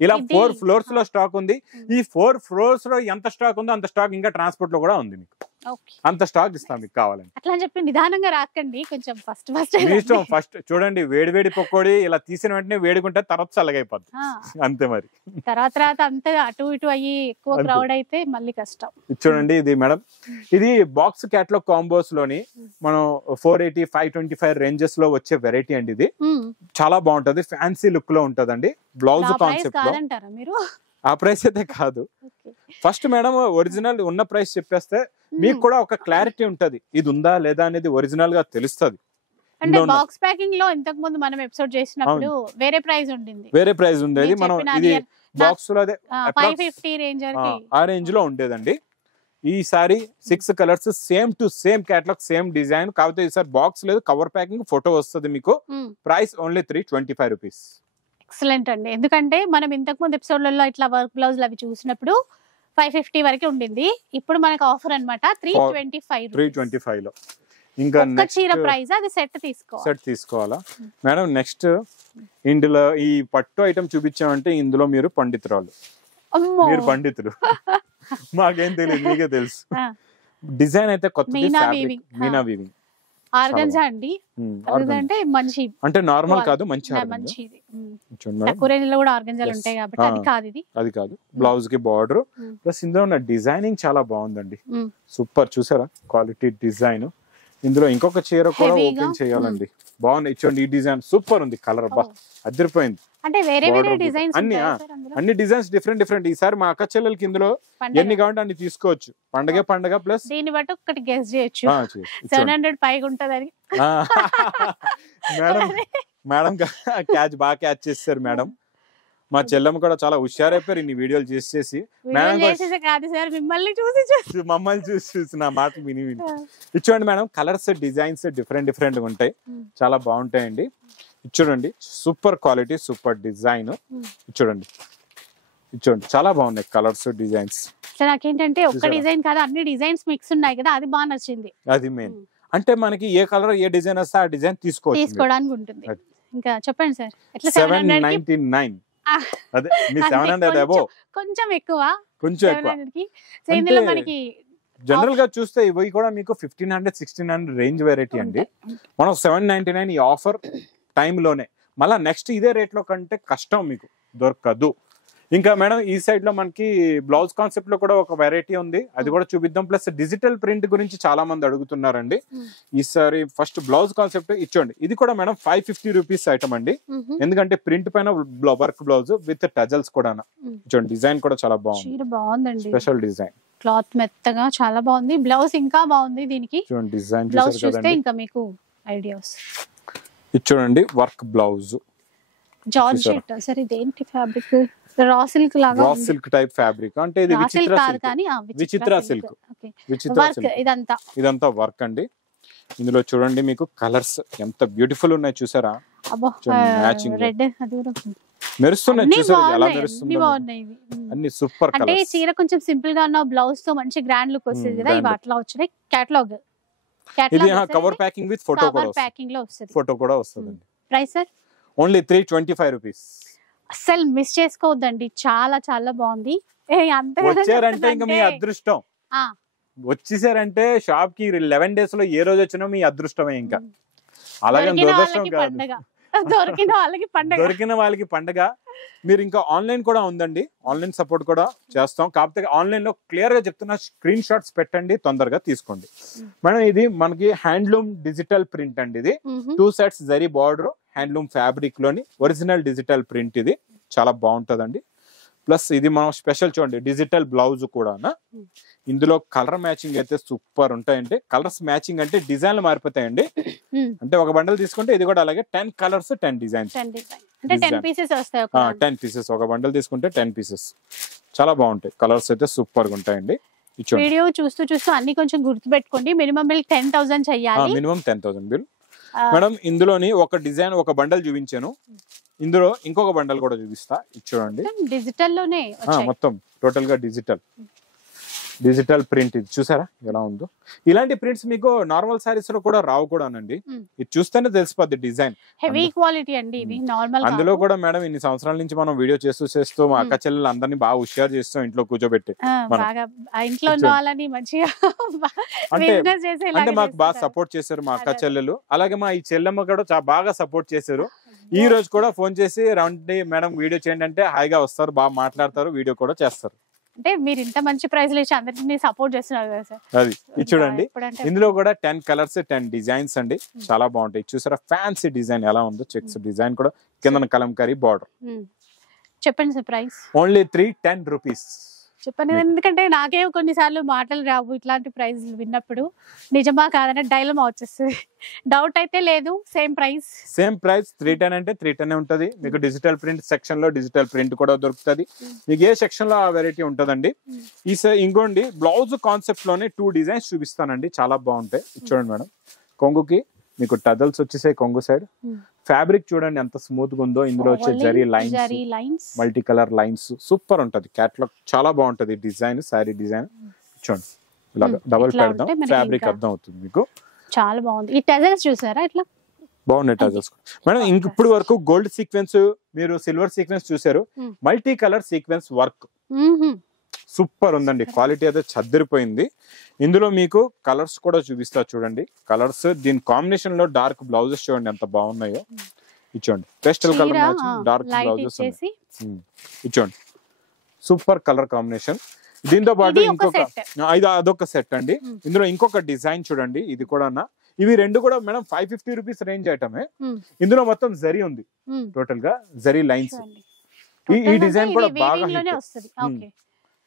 ఇలా 4 ఫ్లోర్స్ లో స్టాక్ ఉంది. ఈ 4 ఫ్లోర్స్ లో ఎంత స్టాక్ ఉందో అంత స్టాక్ ఇంకా ట్రాన్స్పోర్ట్ లో కూడా ఉంది. మీకు అంత స్టాక్ ఇస్తాం మీకు కావాలని. అట్లా చెప్పి నిదానంగా రాకండి, కొంచెం ఫస్ట్ ఇష్టం. ఫస్ట్ చూడండి, వేడి పకోడీ ఇలా తీసిన వెంటనే వేడుకుంటే తర్వాత చల్లగైపోద్ది అంతే. మరి తర్వాత అంతా అటు ఇటు అయ్యి ఎక్కువ క్రౌడ్ అయితే మళ్ళీ కష్టం. చూడండి, ఇది మేడం ఇది బాక్స్ క్యాటలాగ్ కాంబోస్ లోని మనం 480, 525 రేంజెస్ లో వచ్చే వెరైటీ అండి. ఇది చాలా బాగుంటది, ఫ్యాన్సీ లుక్ లో ఉంటదండి. బ్లౌజ్ కాన్సెప్ట్ లో మీరు ఆ ప్రైస్ అయితే కాదు. ఫస్ట్ మేడం ఒరిజినల్ ఉన్న ప్రైస్ చెప్పేస్తే మీకు కూడా ఒక క్లారిటీ ఉంటది, ఇది ఉందా లేదా అనేది ఒరిజినల్ గా తెలుస్తుంది. అంటే బాక్స్ ప్యాకింగ్ లో ఇంతకు ముందు మనం ఎపిసోడ్ చేసినప్పుడు వేరే ప్రైస్ ఉండేది. మనం ఇది బాక్స్ లో అదే 550 రేంజ్ ఆ రేంజ్ లో ఉండేదండి. ఈసారి 6 colours same to same catalogue, same design. కాకపోతే ఈసారి బాక్స్ లేదు, కవర్ ప్యాకింగ్, ఫోటో వస్తుంది మీకు. Price only 325 rupees. ఎక్సలెంట్ అండి. ఎందుకంటే మనం ఇంతకు ముందు ఎపిసోడ్లలో ఇట్లా వర్క్ బ్లౌజ్ అవి చూసినప్పుడు 550 వరకు ఉండింది. ఇప్పుడు మనకు ఆఫర్ అన్నమాట 325 లో. ఇంకా చీర ప్రైస్ అది సెట్ తీసుకోవాలా మేడం? నెక్స్ట్ ఇందులో ఈ పట్టు ఐటమ్ చూపించామంటే ఇందులో మీరు పండితురాలు, మీరు పండితులు. మాకేం తెలియదు, మీకే తెలుసు. డిజైన్ అయితే కొత్త మీనా వీవింగ్ ఆర్గంజా అండి. అంటే మంచి, అంటే నార్మల్ కాదు, మంచి కూడా ఆర్గంజాలు ఉంటాయి కాబట్టి అది కాదు. బ్లౌజ్ కి బార్డర్ ప్లస్ ఇందులో ఉన్న డిజైనింగ్ చాలా బాగుందండి. సూపర్. చూసారా క్వాలిటీ డిజైన్, ఇందులో ఇంకొక చీర కూడా హెవీగా ఓపెన్ చేయాలండి. బాగుంది చూడండి, ఈ డిజైన్ సూపర్ ఉంది, కలర్ బా అదిరిపోయింది. అంటే వేరే వేరే Border డిజైన్స్ అన్ని ఉంటాయా సార్ అందులో? అన్ని డిజైన్స్ డిఫరెంట్. ఈసారి మా అక్క చెల్లెలకి ఇందులో ఎన్ని కావాలంటే అన్ని తీసుకోవచ్చు. పండగ ప్లస్ దీన్ని బట్టి ఒకటి గెస్ చేయొచ్చు. చూడండి. 700 పైగా ఉంటదని. ఆ, మేడం క్యాచ్ బాగా క్యాచ్ చేస్తారు మేడం. మా చెల్లెమ్మ కూడా చాలా హుషారైపోయారు ఇన్ని వీడియోలు చేసి. మేడం చేసేసే కాదు సార్, మిమ్మల్ని చూసి మమ్మల్ని చూసి నా మాటలు విని ఇచ్చోండి మేడం. కలర్స్ డిజైన్స్ డిఫరెంట్ ఉంటాయి, చాలా బాగుంటాయండి. చూడండి, సూపర్ క్వాలిటీ, సూపర్ డిజైన్. చూడండి చాలా బాగున్నాయి కలర్స్ డిజైన్స్. నాకేంటంటే ఒక్క డిజైన్ కాదు, అన్ని డిజైన్స్ మిక్స్ ఉన్నాయి కదా, అది బాగా నచ్చింది. అది మెయిన్. అంటే మనకి ఏ కలర్ ఏ డిజైన్ వస్తే ఆ డిజైన్ తీసుకోవడానికి ఉంటుంది. ఇంకా చెప్పండి సార్, ఎట్లా 799. అదే మీ 700 అబోవ్ కొంచెం ఎక్కువ. అంటే మనకి జనరల్ గా చూస్తే ఇవి కూడా మీకు 1500-1600 రేంజ్ వెరైటీ అండి. మనం 799 ఈ ఆఫర్ టైంలోనే. మళ్ళీ నెక్స్ట్ ఇదే రేట్ లో కంటే కష్టం మీకు దొరకదు. ఇంకా మేడం ఈ సైడ్ లో మనకి బ్లౌజ్ కాన్సెప్ట్ లో కూడా ఒక వెరైటీ ఉంది, అది కూడా చూపిద్దాం. ప్లస్ డిజిటల్ ప్రింట్ గురించి చాలా మంది అడుగుతున్నారండి. ఈసారి ఫస్ట్ బ్లౌజ్ కాన్సెప్ట్ ఇచ్చోండి. ఇది కూడా మేడం 550 రూపీస్ ఐటమ్ అండి. ఎందుకంటే ప్రింట్ పైన వర్క్ బ్లౌజ్ విత్ టజల్స్ కూడా. చూడండి డిజైన్ కూడా చాలా బాగుంది, స్పెషల్ డిజైన్. క్లాత్ మెత్తగా చాలా బాగుంది, బ్లౌజ్ ఇంకా బాగుంది. దీనికి చూడండి డిజైన్ బ్లౌజ్ చూస్తే ఇంకా మీకు ఐడియాస్. ఇది చూడండి వర్క్ బ్లౌజ్, జార్జెట్. సరే ఇదేంటి ఫ్యాబ్రిక్? రా సిల్క్ లాగా, రా సిల్క్ టైప్ ఫ్యాబ్రిక్. అంటే ఇది విచిత్ర సిల్క్. ఇదంతా వర్క్ అండి. ఇందులో చూడండి మీకు కలర్స్ ఎంత బ్యూటిఫుల్ ఉన్నాయి చూసారా? మ్యాచింగ్ మెరుస్తున్నాయి చూసారా ఎలా మెరుస్తుందో. అన్ని సూపర్ కలర్స్. అంటే చీర కొంచెం సింపుల్ గా ఉన్న బ్లౌజ్ తో మంచి గ్రాండ్ లుక్ వస్తుంది కదా, ఇవి అట్లా వచ్చినాయి. కేటలాగ్ ఇది కవర్ ప్యాకింగ్ విత్ ఫోటో కూడా వస్తుంది. ప్యాకింగ్ లో వస్తుంది, ఫోటో కూడా వస్తుంది. Price sir only 325 rupees. అస్సలు మిస్ చేసుకోవద్దండి, చాలా చాలా బాగుంది. వచ్చారంటే ఇంకా మీ అదృష్టం. వచ్చేసారంటే షాప్ కి 11 days లో ఏ రోజు వచ్చినా మీ అదృష్టమే. ఇంకా అలాగే దురదృష్టం కాదు, దొరికిన వాళ్ళకి పండగ. మీరు ఇంకా ఆన్లైన్ కూడా ఉందండి, ఆన్లైన్ సపోర్ట్ కూడా చేస్తాం. కాకపోతే ఆన్లైన్ లో క్లియర్ గా చెప్తున్నా, స్క్రీన్ షాట్స్ పెట్టండి, తొందరగా తీసుకోండి. మేడం ఇది మనకి హ్యాండ్లూమ్ డిజిటల్ ప్రింట్ అండి. ఇది 2 sets zari border, handloom fabric లోని ఒరిజినల్ డిజిటల్ ప్రింట్. ఇది చాలా బాగుంటదండి. ప్లస్ ఇది మనం స్పెషల్ చూడండి డిజిటల్ బ్లౌజ్ కూడా. ఇందులో కలర్ మ్యాచింగ్ అయితే సూపర్ ఉంటాయండి. కలర్స్ మ్యాచింగ్ అంటే డిజైన్లు మారిపోతాయండి. అంటే ఒక బండల్ తీసుకుంటే ఇది కూడా అలాగే 10 కలర్స్ 10 డిజైన్స్. 10 పీసెస్ ఒక బండల్ తీసుకుంటే 10 పీసెస్. చాలా బాగుంటాయి కలర్స్ అయితే సూపర్ గా ఉంటాయండి. వీడియో చూస్తూ అన్ని కొంచెం గుర్తు పెట్టుకోండి. మినిమం బిల్ 10,000 చేయాలి. Minimum 10,000 bill. మేడం ఇందులోని ఒక డిజైన్ ఒక బండల్ చూపించాను, ఇందులో ఇంకొక బండల్ కూడా చూపిస్తా. చూడండి డిజిటల్ లోనే మొత్తం టోటల్ గా డిజిటల్ ప్రింట్. ఇది చూసారా ఎలా ఉందో? ఇలాంటి ప్రింట్స్ మీకు నార్మల్ సారీస్ లో కూడా రావు కూడానండి. ఇది చూస్తేనే తెలిసిపోద్ది డిజైన్. హెవీ క్వాలిటీ అండి ఇది, నార్మల్. అందులో కూడా మేడం ఇన్ని సంవత్సరాల నుంచి మనం వీడియో చేస్తూ మా అక్క చెల్లెలు అందరినీ బాగా హుషారు చేస్తాం, ఇంట్లో కూర్చోబెట్టి. ఇంట్లో ఉన్న వాళ్ళని మంచిగా అంటే మాకు బాగా సపోర్ట్ చేశారు మా అక్క చెల్లెలు. అలాగే మా ఈ చెల్లెమ్మ కూడా బాగా సపోర్ట్ చేశారు. ఈ రోజు కూడా ఫోన్ చేసి రండి మేడం వీడియో చేయండి అంటే హాయిగా వస్తారు, బాగా మాట్లాడతారు, వీడియో కూడా చేస్తారు. అంటే మీరు ఇంత మంచి ప్రైస్ ఇచ్చి అందరినీ సపోర్ట్ చేస్తున్నారు కదా సార్. అది ఇది చూడండి, ఇందులో కూడా 10 కలర్స్ 10 డిజైన్స్ అండి, చాలా బాగుంటాయి. చూసారా ఫ్యాన్సీ డిజైన్ ఎలా ఉందో, చెక్స్ డిజైన్ కూడా, కింద కలంకారీ బార్డర్. చెప్పండి సార్ ప్రైస్. ఓన్లీ 310 రూపీస్ చెప్పండి. ఎందుకంటే నాకే కొన్నిసార్లు మాటలు రావు ఇట్లాంటి ప్రైస్ విన్నప్పుడు, నిజమా కాదనే డైలమా వచ్చేస్తుంది. డౌట్ అయితే లేదు, సేమ్ ప్రైస్ 310 అంటే 310 ఉంటది. మీకు డిజిటల్ ప్రింట్ సెక్షన్ లో డిజిటల్ ప్రింట్ కూడా దొరుకుతుంది. మీకు ఏ సెక్షన్ లో ఆ వెరైటీ ఉంటదండి. ఇంకోండి బ్లౌజ్ కాన్సెప్ట్ లోనే 2 డిజైన్స్ చూపిస్తానండి, చాలా బాగుంటాయి. చూడండి మేడం, కొంగుకి మీకు టజల్స్ వచ్చేసాయి. కొంగు సైడ్ ఫ్యాబ్రిక్ చూడండి ఎంత స్మూత్ గా ఉందో. ఇందులో వచ్చే zari lines, multi colour lines, super ఉంటది. క్యాటలాగ్ చాలా బాగుంటది. డిజైన్ సారీ డిజైన్ చూడండి, ఇలాగా డబుల్ పెడదాం, ఫ్యాబ్రిక్ అర్థం అవుతుంది మీకు. చాలా బాగుంది. ఈ టజల్స్ చూసారా ఎట్లా బాగున్నాయి టజల్స్ మేడం. ఇప్పుడు వరకు గోల్డ్ సీక్వెన్స్, మీరు సిల్వర్ సీక్వెన్స్ చూసారు, multi colour sequence work super ఉందండి. క్వాలిటీ అయితే చదిరిపోయింది. ఇందులో మీకు కలర్స్ కూడా చూపిస్తా చూడండి. కలర్స్ దీని కాంబినేషన్ లో డార్క్ బ్లౌజెస్ చూడండి ఎంత బాగున్నాయో. ఇచ్చోండి పేస్టల్ కలర్ డార్క్ బ్లౌజెస్ ఇచ్చోండి, సూపర్ కలర్ కాంబినేషన్. దీంతో పాటు ఇంకొక అదొక సెట్ అండి. ఇందులో ఇంకొక డిజైన్ చూడండి, ఇది కూడా ఇవి రెండు కూడా మేడం 550 రూపీస్ రేంజ్ ఐటమే. ఇందులో మొత్తం జరీ ఉంది, టోటల్ గా జరీ లైన్స్. ఈ డిజైన్ కూడా బాగా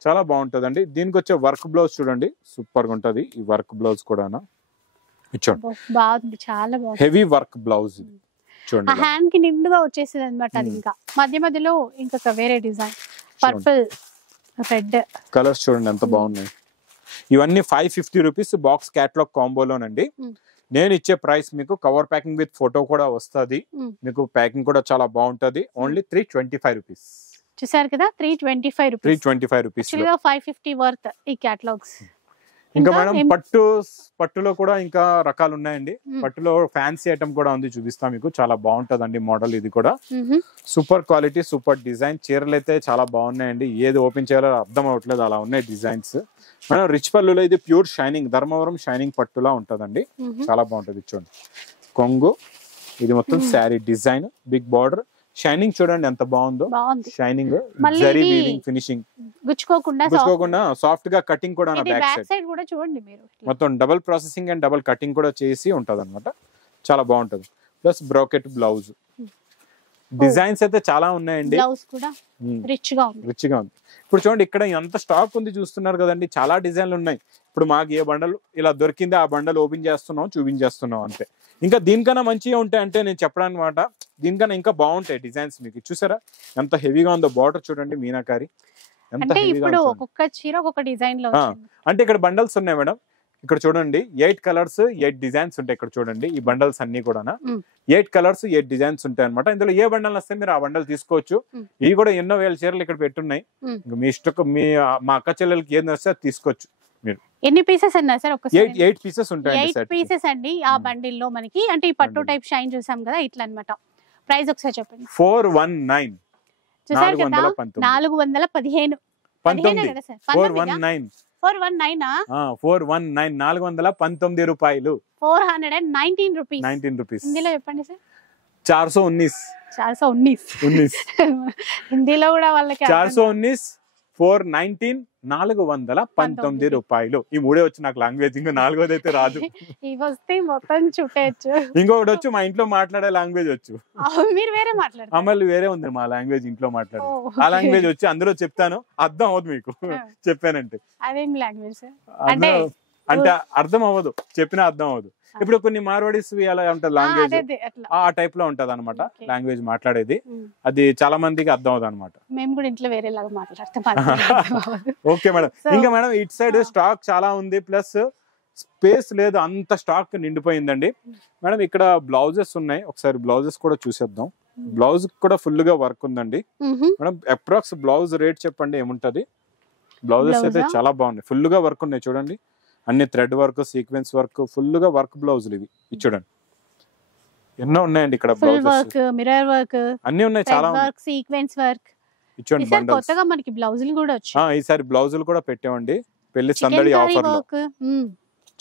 చాలా బాగుంటదండి. దీనికి వచ్చే వర్క్ బ్లౌజ్ చూడండి, సూపర్ గా ఉంటది. ఈ వర్క్ బ్లౌజ్ కూడా బాగుంది, చాలా బాగుంది. హెవీ వర్క్ బ్లౌజ్ చూడండి, హ్యాండ్ కి నిండుగా వచ్చేసింది అనమాట. అది ఇంకా మధ్య మధ్యలో ఇంకొక వేరే డిజైన్, పర్పుల్ రెడ్ కలర్స్ చూడండి ఎంత బాగున్నాయి. ఇవన్నీ 550 రూపీస్ బాక్స్ క్యాటలాగ్ కాంబోలోనండి. నేను ఇచ్చే ప్రైస్ మీకు కవర్ ప్యాకింగ్ విత్ ఫోటో కూడా వస్తుంది, మీకు ప్యాకింగ్ కూడా చాలా బాగుంటది. Only 325 rupees. చూసారు కదా, 325 రూపీస్. 325 రూపీస్ 550 వర్త్ ఈ క్యాటలాగ్స్. ఇంకా మేడం పట్టులో కూడా ఇంకా రకాలు ఉన్నాయండి. పట్టులో ఫ్యాన్సీ ఐటమ్ కూడా ఉంది, చూపిస్తా మీకు. చాలా బాగుంటదండి మోడల్. ఇది కూడా సూపర్ క్వాలిటీ, సూపర్ డిజైన్. చీరలు అయితే చాలా బాగున్నాయండి, ఏది ఓపెన్ చేయాలో అర్థం అవ్వట్లేదు, అలా ఉన్నాయి డిజైన్స్. మేడం రిచ్ పళ్ళులో ఇది ప్యూర్ షైనింగ్, ధర్మవరం షైనింగ్ పట్టులా ఉంటదండి. చాలా బాగుంటది. చూడండి కొంగు, ఇది మొత్తం sari design, big border, shining చూడండి ఎంత బాగుందో. షైనింగ్, జరీ వీవింగ్ ఫినిషింగ్, గుచ్చుకోకుండా సాఫ్ట్ గా కటింగ్ కూడా బ్యాక్ సైడ్ కూడా చూడండి మీరు. మొత్తం double processing and double cutting కూడా చేసి ఉంటది అనమాట. చాలా బాగుంటది. ప్లస్ బ్రోకెట్ బ్లౌజ్ డిజైన్స్ అయితే చాలా ఉన్నాయండి. బ్లౌజ్ కూడా రిచ్ గా ఉంది. ఇప్పుడు చూడండి ఇక్కడ ఎంత స్టాక్ ఉంది చూస్తున్నారు కదండి, చాలా డిజైన్లు ఉన్నాయి. ఇప్పుడు మాకు ఏ బండలు ఇలా దొరికిందో ఆ బండలు ఓపెన్ చేస్తున్నాం, చూపించేస్తున్నాం అంతే. ఇంకా దీనికన్నా మంచిగా ఉంటాయి అంటే నేను చెప్పడానికి మాట, దీనికన్నా ఇంకా బాగుంటాయి డిజైన్స్. మీకు చూసారా ఎంత హెవీగా ఉందో, బార్డర్ చూడండి మీనాకారి ఎంత హెవీగా ఉంది. ఒక్కొక్క చీర ఒక్కొక్క డిజైన్ లో అంటే ఇక్కడ బండల్స్ ఉన్నాయి మేడం. ఇక్కడ చూడండి 8 కలర్స్ 8 డిజైన్స్ ఉంటాయి. ఇక్కడ చూడండి ఈ బండల్స్ అన్ని కూడా 8 కలర్స్ 8 డిజైన్స్ ఉంటాయి అనమాట. ఇందులో ఏ బండల్ వస్తే మీరు ఆ బండల్ తీసుకోవచ్చు. ఇవి కూడా ఎన్నో వేల చీరలు ఇక్కడ పెట్టున్నాయి. మీ ఇష్టం, మా అక్క చెల్లెలకి ఏది వస్తే అది తీసుకోవచ్చు మీరు. ఎన్ని పీసెస్ అన్నారు సార్? 8 పీసెస్ ఉంటాయి. 8 పీసెస్ అండి ఆ బండిల్ లో మనకి. అంటే ఈ పట్టు టైప్ షైన్ చూసాం కదా, ఇట్లా అన్నమాట. ప్రైస్ ఒకసారి చెప్పండి. 419. చూసారు కదా, 415. 419 419 రూపాయలు. 419 రూపీస్. హిందీలో చెప్పండి సార్. 419 హిందీలో కూడా వాళ్ళకి 419 419 419 రూపాయలు. ఈ మూడే వచ్చి నాకు లాంగ్వేజ్, ఇంకా నాలుగోది అయితే రాదు. ఇవి వస్తే మొత్తం చుట్టేయచ్చు. ఇంకొకటి వచ్చి మా ఇంట్లో మాట్లాడే లాంగ్వేజ్ వచ్చు. మీరు వేరే మాట్లాడారు. మళ్ళీ వేరే ఉంది మా లాంగ్వేజ్, ఇంట్లో మాట్లాడే ఆ లాంగ్వేజ్ వచ్చి అందులో చెప్తాను, అర్థం అవ్వదు మీకు చెప్పానంటే. అదేం లాంగ్వేజ్ అంటే అర్థం అవ్వదు, చెప్పినా అర్థం అవ్వదు. ఇప్పుడు కొన్ని మార్వాడీస్ అలా ఉంటది లాంగ్వేజ్, ఆ టైప్ లో ఉంటది అనమాట లాంగ్వేజ్ మాట్లాడేది. అది చాలా మందికి అర్థం అవుతుంది అనమాట. మేము కూడా ఇంట్లో వేరేలాగా మాట్లాడతాం. Okay madam. ఇంకా మేడం ఇటు సైడ్ స్టాక్ చాలా ఉంది, ప్లస్ స్పేస్ లేదు, అంత స్టాక్ నిండిపోయిందండి. మేడం ఇక్కడ బ్లౌజెస్ ఉన్నాయి, ఒకసారి బ్లౌజెస్ కూడా చూసేద్దాం. బ్లౌజ్ కూడా ఫుల్ గా వర్క్ ఉందండి మేడం. అప్రాక్స్ బ్లౌజ్ రేట్ చెప్పండి ఏముంటది? బ్లౌజెస్ అయితే చాలా బాగున్నాయి, ఫుల్ గా వర్క్ ఉన్నాయి చూడండి. అన్ని thread work, sequence work, full గా వర్క్ బ్లౌజులు ఇవి. చూడండి ఎన్నో ఉన్నాయండి ఇక్కడ. వర్క్, మిర్రర్ వర్క్ అన్ని ఉన్నాయి, చాలా వర్క్, సీక్వెన్స్ వర్క్. ఇచ్చండి కొత్తగా మనకి బ్లౌజులు కూడా వచ్చాయి. ఈసారి బ్లౌజులు కూడా పెట్టామండి, పెళ్లి సందడి ఆఫర్ లో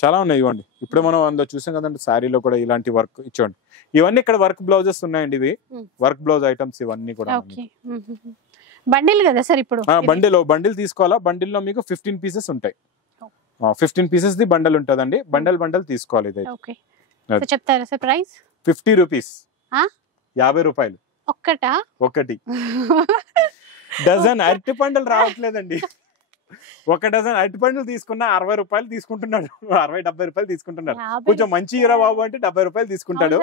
చాలా ఉన్నాయి. ఇవ్వండి ఇప్పుడు మనం అందులో చూసాం కదండి, శారీలో కూడా ఇలాంటి వర్క్ ఇచ్చండి. ఇవన్నీ ఇక్కడ వర్క్ బ్లౌజెస్ ఉన్నాయండి, ఇవి వర్క్ బ్లౌజ్ ఐటమ్స్ ఇవన్నీ కూడా. బండిల్ కదా సార్ ఇప్పుడు? బండిల్ తీసుకోవాలా? బండిల్లో మీకు 15 పీసెస్ ఉంటాయి. 15 పీసెస్ ది బండల్ ఉంటదండి. బండల్ తీసుకోవాలి. ఇది చెప్తారా సార్ ప్రైస్? 50 రూపీస్, 50 రూపాయలు ఒకటి. డజన్ అరటి పండులు రావట్లేదండి. ఒక డజన్ అరటి పండులు తీసుకున్నా 60 రూపాయలు తీసుకుంటున్నాడు, 60-70 రూపాయలు తీసుకుంటున్నాడు. కొంచెం మంచి హీరో బాబు అంటే 70 రూపాయలు తీసుకుంటాడు,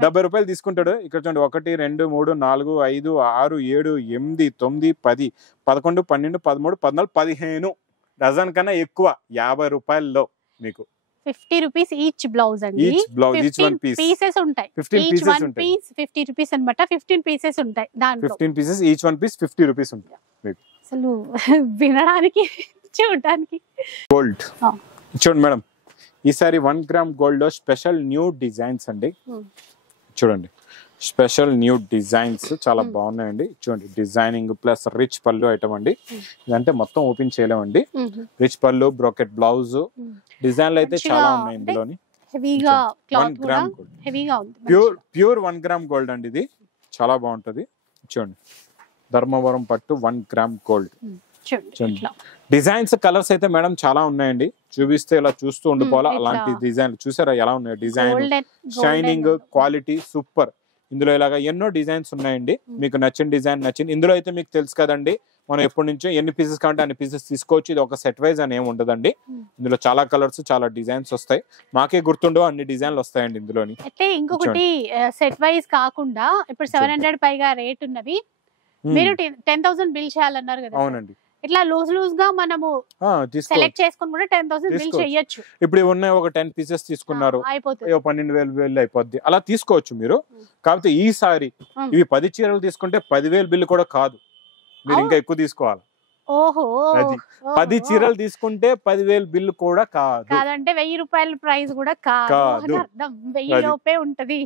70 రూపాయలు తీసుకుంటాడు. ఇక్కడ చూడండి 1 2 3 4 5 6 7 8 9 10 11 12 13 14 15 డజన్ కన్నా ఎక్కువ 50 రూపాయల్లో మీకు. 50 రూపీస్ ఈచ్ బ్లౌజ్ అండి. ఈచ్ వన్ పీసెస్ ఉంటాయి. 15 వన్ పీస్ 50 రూపీస్ అన్నమాట. 15 పీసెస్ ఉంటాయి దాంట్లో. 15 pieces, each one piece 50 rupees ఉంటాయి మీకు. అసలు వినడానికి చూడడానికి. గోల్డ్ చూడండి మేడం, ఈసారి 1 గ్రామ్ గోల్డ్ లో స్పెషల్ న్యూ డిజైన్స్ అండి. చూడండి స్పెషల్ న్యూ డిజైన్స్ చాలా బాగున్నాయండి. చూడండి డిజైనింగ్ ప్లస్ రిచ్ పళ్ళు ఐటమ్ అండి. ఇదంటే మొత్తం ఓపెన్ చేయలేమండి. రిచ్ పళ్ళు, బ్రోకెట్ బ్లౌజ్ డిజైన్లు అయితే చాలా ఉన్నాయి ఇందులోని. హెవీగా క్లాత్ కూడా హెవీగా ఉంది. ప్యూర్ 1 గ్రామ్ గోల్డ్ అండి, ఇది చాలా బాగుంటది. చూడండి ధర్మవరం పట్టు 1 గ్రామ్ గోల్డ్. డిజైన్స్ కలర్స్ అయితే మేడం చాలా ఉన్నాయండి. చూపిస్తే ఇలా చూస్తూ ఉండిపోవాలా. ఇట్లా. అలాంటి డిజైన్ చూసారా ఎలా ఉన్నాయి, design Golden- shining golden. Quality super. ఇందులో ఇలాగా ఎన్నో డిజైన్స్ ఉన్నాయండి, మీకు నచ్చిన డిజైన్ నచ్చింది. ఇందులో అయితే మీకు తెలుసు కదండి, మనం ఎప్పటి నుంచో ఎన్ని పీసెస్ కావాలంటే అన్ని పీసెస్ తీసుకోవచ్చు. ఇది ఒక సెట్ వైజ్ అని ఏమి ఉండదండి. ఇందులో చాలా కలర్స్ చాలా డిజైన్స్ వస్తాయి. మాకే గుర్తుండవు అన్ని డిజైన్లు వస్తాయండి ఇందులోని. అయితే ఇంకొకటి సెట్ వైజ్ కాకుండా ఇప్పుడు 700 పైగా రేట్ ఉన్నవి మీరు 10,000 బిల్ చేయాలన్నారు కదా. అవునండి, ఇట్లా లూజ్ గా మనము సెలెక్ట్ చేసుకుని కూడా 10,000 బిల్ తీసుకోవచ్చు. చేయొచ్చు. ఇప్పుడు ఇవి ఉన్నాయి, ఒక 10 పీసెస్ తీసుకున్నారు, అయిపోతుంది. 12,000 అయిపోద్ది, అలా తీసుకోవచ్చు మీరు. కాకపోతే ఈసారి ఇవి 10 చీరలు తీసుకుంటే 10,000 బిల్లు కూడా కాదు, మీరు ఇంకా ఎక్కువ తీసుకోవాలి. ఓహో, అది 10 చీరలు తీసుకుంటే 10,000 బిల్లు కూడా కాదు. కాదంటే 1,000 రూపాయల ప్రైస్ కూడా కాదు అని అర్థం. 1000 లోపే ఉంటది.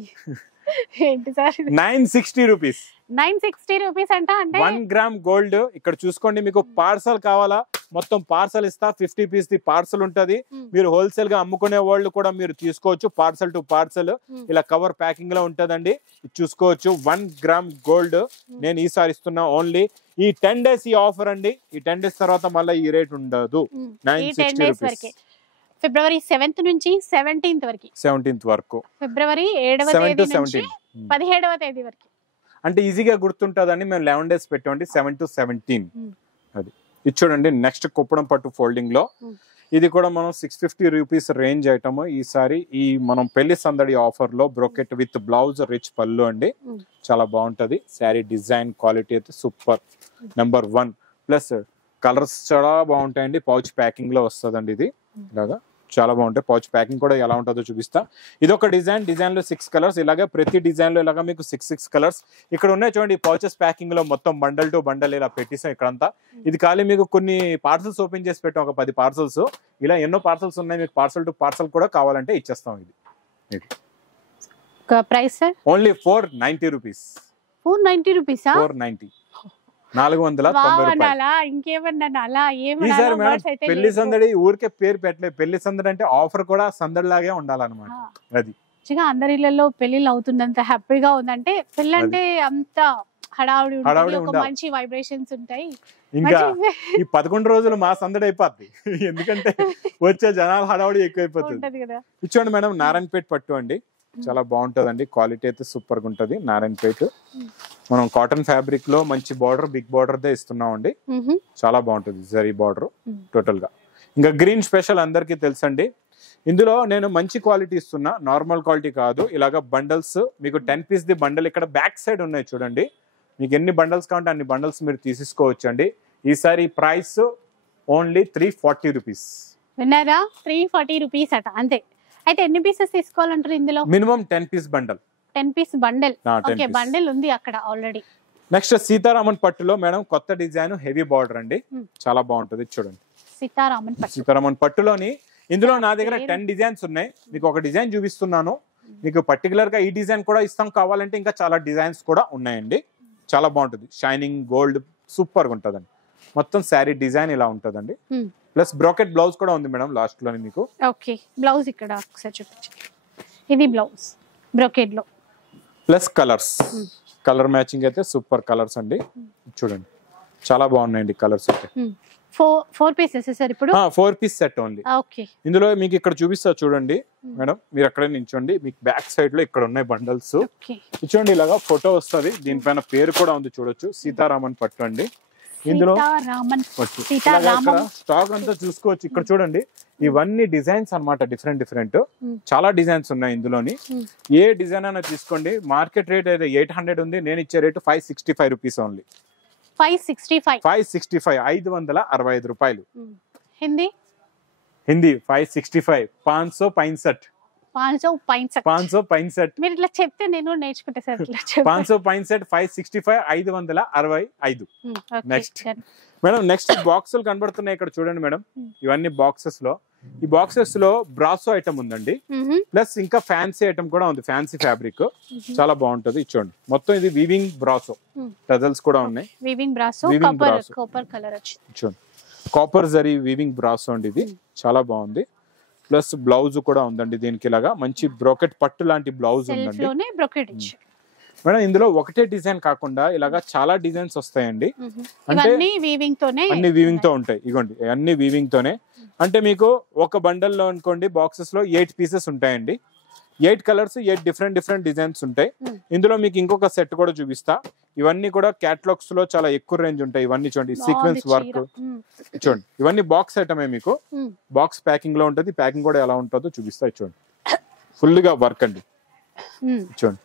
ఏంటి సార్ 960 రూపీస్, 960 రూపీస్ అంట. అంటే 1 గ్రామ్ గోల్డ్. ఇక్కడ చూసుకోండి, మీకు పార్సల్ కావాలా, మొత్తం పార్సల్ ఇస్తా. 50 పీస్ ది పార్సల్ ఉంటది. మీరు హోల్సేల్ గా అమ్ముకునే వాళ్ళు కూడా మీరు తీసుకోవచ్చు, పార్సల్ టు పార్సల్. ఇలా కవర్ ప్యాకింగ్ లో ఉంటదండి, ఇది చూసుకోవచ్చు. 1 గ్రామ్ గోల్డ్ నేను ఈసారి ఇస్తున్నా ఓన్లీ ఈ 10 డేస్ ఈ ఆఫర్ అండి. ఈ 10 డేస్ తర్వాత మళ్ళీ ఈ రేట్ ఉండదు. 960 రూపీస్. ఫిబ్రవరి 7th నుంచి 17th వరకు, 17th వరకు, ఫిబ్రవరి 7వ తేదీ నుంచి 17వ తేదీ వరకు. అంటే ఈజీగా గుర్తుంటదని మేము 11 డేస్ పెట్టామండి, 7 to 17. అది ఇది చూడండి. నెక్స్ట్ కుప్పడం పట్టు ఫోల్డింగ్ లో ఇది కూడా మనం 650 రూపీస్ రేంజ్ ఐటమ్. ఈసారి ఈ మనం పెళ్లి సందడి ఆఫర్ లో బ్రోకెట్ విత్ బ్లౌజ్ రిచ్ పళ్ళు అండి, చాలా బాగుంటది. శారీ డిజైన్ క్వాలిటీ అయితే సూపర్, నెంబర్ 1. ప్లస్ కలర్స్ చాలా బాగుంటాయండి. పౌచ్ ప్యాకింగ్ లో వస్తుందండి, ఇది ఇలాగా చాలా బాగుంటాయి. పౌచ్ ప్యాకింగ్ కూడా ఎలా ఉంటుందో చూపిస్తా. ఇది ఒక డిజైన్ లో 6 కలర్స్. ఇలాగే ప్రతి డిజైన్ లో ఇలాగా మీకు 6 కలర్స్ ఇక్కడ ఉన్నాయి చూడండి. పౌచెస్ ప్యాకింగ్ లో మొత్తం బండల్ టు బండల్ ఇలా పెట్టేసాం ఇక్కడంతా. ఇది ఖాళీ మీకు కొన్ని పార్సల్స్ ఓపెన్ చేసి పెట్టాం, ఒక 10 పార్సల్స్. ఇలా ఎన్నో పార్సల్స్ ఉన్నాయి, మీకు పార్సల్ టు పార్సల్ కూడా కావాలంటే ఇచ్చేస్తాం. ఇది ప్రైస్ సార్ ఓన్లీ 490 రూపీస్. 490 రూపీసా? 490, 490 రూపాయలు. ఇంకేమన్నా అలా ఈసారి మేడం పెళ్లి సందడి ఊరికే పేరు పెట్టలేదు. పెళ్లి సందడి అంటే ఆఫర్ కూడా సందడి లాగే ఉండాలన్నమాట. అది అందరి ఇళ్లలో పెళ్లిళ్ళు అవుతుందంత హ్యాపీగా ఉందంటే, పెళ్లి అంటే అంత హడావుడి ఉంటుంది, ఒక మంచి వైబ్రేషన్స్ ఉంటాయి. ఇంకా ఈ 11 రోజులు మా సందడి అయిపోద్ది, ఎందుకంటే వచ్చే జనాలు హడావుడి ఎక్కువైపోతుంది కదా. ఇచ్చోండి మేడం, నారాయణపేట పట్టు అండి, చాలా బాగుంటదండి. క్వాలిటీ అయితే సూపర్ గా ఉంటది. నారాయణపేట మనం కాటన్ ఫ్యాబ్రిక్ లో మంచి బార్డర్, బిగ్ బార్డర్ దే ఇస్తున్నాం అండి, చాలా బాగుంటది. జరీ బార్డర్ టోటల్ గా. ఇంకా గ్రీన్ స్పెషల్ అందరికీ తెలుసండి. ఇందులో నేను మంచి క్వాలిటీ ఇస్తున్నా, నార్మల్ క్వాలిటీ కాదు. ఇలాగా బండల్స్ మీకు 10 పీస్ ది బండల్ ఇక్కడ బ్యాక్ సైడ్ ఉన్నాయి చూడండి. మీకు ఎన్ని బండల్స్ కావాలంటే అన్ని బండల్స్ మీరు తీసుకోవచ్చు అండి. ఈసారి ప్రైస్ ఓన్లీ 340 రూపీస్. విన్నారా, 340 రూపీస్ అట, అంతే. అయితే ఎన్ని పీసెస్ తీసుకోవాలంటారు ఇందులో? Minimum 10 piece bundle. 10 piece bundle. Okay, bundle ఉంది అక్కడ ఆల్రెడీ. నెక్స్ట్ సీతారామన్ పట్టులో మేడం కొత్త డిజైన్, హెవీ బార్డర్ అండి, చాలా బాగుంటది. చూడండి సీతారామన్ పట్టులోని. ఇందులో నా దగ్గర 10 డిజైన్స్ ఉన్నాయి. మీకు ఒక డిజైన్ చూపిస్తున్నాను, మీకు పర్టికులర్ గా ఈ డిజైన్ కూడా ఇస్తాం. కావాలంటే ఇంకా చాలా డిజైన్స్ కూడా ఉన్నాయండి, చాలా బాగుంటుంది. షైనింగ్ గోల్డ్ సూపర్ గా ఉంటదండి. మొత్తం శారీ డిజైన్ ఇలా ఉంటదండి. ప్లస్ బ్రోకెట్ బ్లౌజ్ కూడా ఉంది మేడం లాస్ట్ లోని మీకు. ఓకే, బ్లౌజ్ ఇక్కడ ఒకసారి చూపించండి. ఇది బ్లౌజ్ బ్రోకెట్ లో. ప్లస్ కలర్స్, కలర్ మ్యాచింగ్ అయితే సూపర్ కలర్స్ అండి. చూడండి చాలా బాగున్నాయండి కలర్స్ అయితే. 4 పీసెస్ సార్ ఇప్పుడు? 4 పీస్ సెట్ ఓన్లీ. ఓకే, ఇందులో మీకు ఇక్కడ చూపిస్తా చూడండి మేడం, మీరు అక్కడే నించోండి. మీకు బ్యాక్ సైడ్ లో ఇక్కడ ఉన్నాయి బండల్స్. చూడండి ఇలాగా ఫోటో వస్తుంది, దీనిపైన పేరు కూడా ఉంది చూడొచ్చు, సీతారామన్ పట్టు అండి. ఇందులో స్టాక్ అంతా చూసుకోవచ్చు. ఇక్కడ చూడండి, ఇవన్నీ డిజైన్స్ అన్నమాట, డిఫరెంట్ డిఫరెంట్ చాలా డిజైన్స్ ఉన్నాయి ఇందులోని. ఏ డిజైన్ అయినా తీసుకోండి. మార్కెట్ రేట్ అయితే 800 ఉంది, నేను ఇచ్చే రేటు 565 రూపీస్ ఓన్లీ. 565, 565 రూపాయలు. హిందీ 565, 565. 565 మీరు ఇట్లా చెప్తే నేను నేర్చుకుంటా సార్. 565, 565. నెక్స్ట్ మేడం, నెక్స్ట్ బాక్సులు కనబడుతున్నాయి ఇక్కడ చూడండి మేడం. ఇవన్నీ బాక్సెస్ లో, ఈ బాక్సెస్ లో బ్రాసో ఐటమ్ ఉందండి, ప్లస్ ఇంకా ఫ్యాన్సీ ఐటమ్ కూడా ఉంది. ఫ్యాన్సీ ఫ్యాబ్రిక్ చాలా బాగుంటది. చూడండి మొత్తం ఇది వీవింగ్ బ్రాసో, టజల్స్ కూడా ఉన్నాయి. చూడండి కాపర్ జరీ వీవింగ్ బ్రాసో అండి, ఇది చాలా బాగుంది. ప్లస్ బ్లౌజ్ కూడా ఉందండి దీనికి, ఇలాగా మంచి బ్రోకెట్ పట్టు లాంటి బ్లౌజ్ ఉందండి. మేడం ఇందులో ఒకటే డిజైన్ కాకుండా ఇలాగా చాలా డిజైన్స్ వస్తాయండి. అంటే అన్ని వీవింగ్ తో ఉంటాయి. ఇగోండి అన్ని వీవింగ్ తోనే. అంటే మీకు ఒక బండల్ లో అనుకోండి బాక్సెస్ లో 8 పీసెస్ ఉంటాయండి. 8 కలర్స్ 8 డిఫరెంట్ డిజైన్స్ ఉంటాయి. ఇందులో మీకు ఇంకొక సెట్ కూడా చూపిస్తా. ఇవన్నీ కూడా క్యాటలాగ్స్ లో చాలా ఎక్కువ రేంజ్ ఉంటాయి. ఇవన్నీ చూడండి సీక్వెన్స్ వర్క్ చూడండి. ఇవన్నీ బాక్స్ ఐటమే, మీకు బాక్స్ ప్యాకింగ్ లో ఉంటది. ప్యాకింగ్ కూడా ఎలా ఉంటుందో చూపిస్తా. చూడండి ఫుల్ గా వర్క్ అండి. చూడండి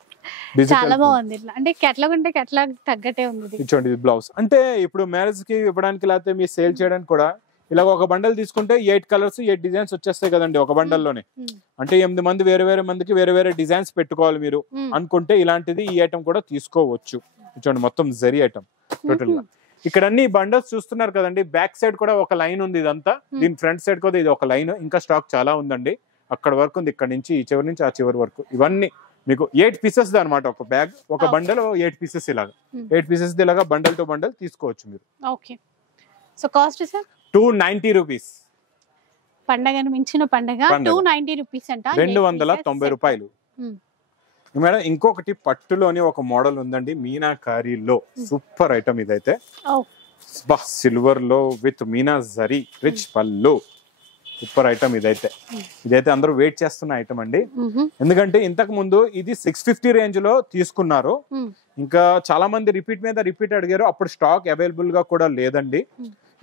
చాలా బాగుంది. అంటే కేటలాగ్ ఉంటే కేటలాగ్ తగ్గట్టే ఉంది. చూడండి ఇది బ్లౌజ్. అంటే ఇప్పుడు మ్యారేజ్ కి ఇవ్వడానికి లేకపోతే మీరు సేల్ చేయడానికి కూడా ఇలా ఒక బండల్ తీసుకుంటే 8 కలర్స్ 8 డిజైన్స్ వచ్చేస్తాయి కదండి ఒక బండల్లోనే. అంటే 8 మంది వేరే మందికి వేరే డిజైన్స్ పెట్టుకోవాలి మీరు అనుకుంటే ఇలాంటిది ఈ ఐటమ్ కూడా తీసుకోవచ్చు. చూడండి మొత్తం జరీ ఐటమ్ టోటల్ గా. ఇక్కడ అన్ని బండల్స్ చూస్తున్నారు కదండి. బ్యాక్ సైడ్ కూడా ఒక లైన్ ఉంది ఇదంతా. దీని ఫ్రంట్ సైడ్ కూడా ఇది ఒక లైన్. ఇంకా స్టాక్ చాలా ఉందండి. అక్కడ వరకు ఉంది. ఇక్కడ నుంచి ఈ చివరి నుంచి ఆ చివరి వరకు. ఇవన్నీ మీకు 8 పీసెస్ అనమాట. ఒక బ్యాగ్ ఒక బండల్ 8 పీసెస్ ఇలాగా 8 పీసెస్ ఇలాగా బండల్ టు బండల్ తీసుకోవచ్చు మీరు. Okay. So cost sir 290 rupees. పండగను మించిన పండగ 290 రూపీస్ అంట. 290 రూపాయలు. మేడం ఇంకొకటి పట్టులోని ఒక మోడల్ ఉందండి మీనాకారీలో. సూపర్ ఐటమ్ ఇదైతే. సిల్వర్ లో విత్ మీనా జరీ రిచ్ పళ్ళు. సూపర్ ఐటమ్ ఇదైతే అందరూ వెయిట్ చేస్తున్న ఐటమ్ అండి. ఎందుకంటే ఇంతకు ముందు ఇది 650 రేంజ్ లో తీసుకున్నారు. ఇంకా చాలా మంది రిపీట్ అడిగారు. అప్పుడు స్టాక్ అవైలబుల్ గా కూడా లేదండి.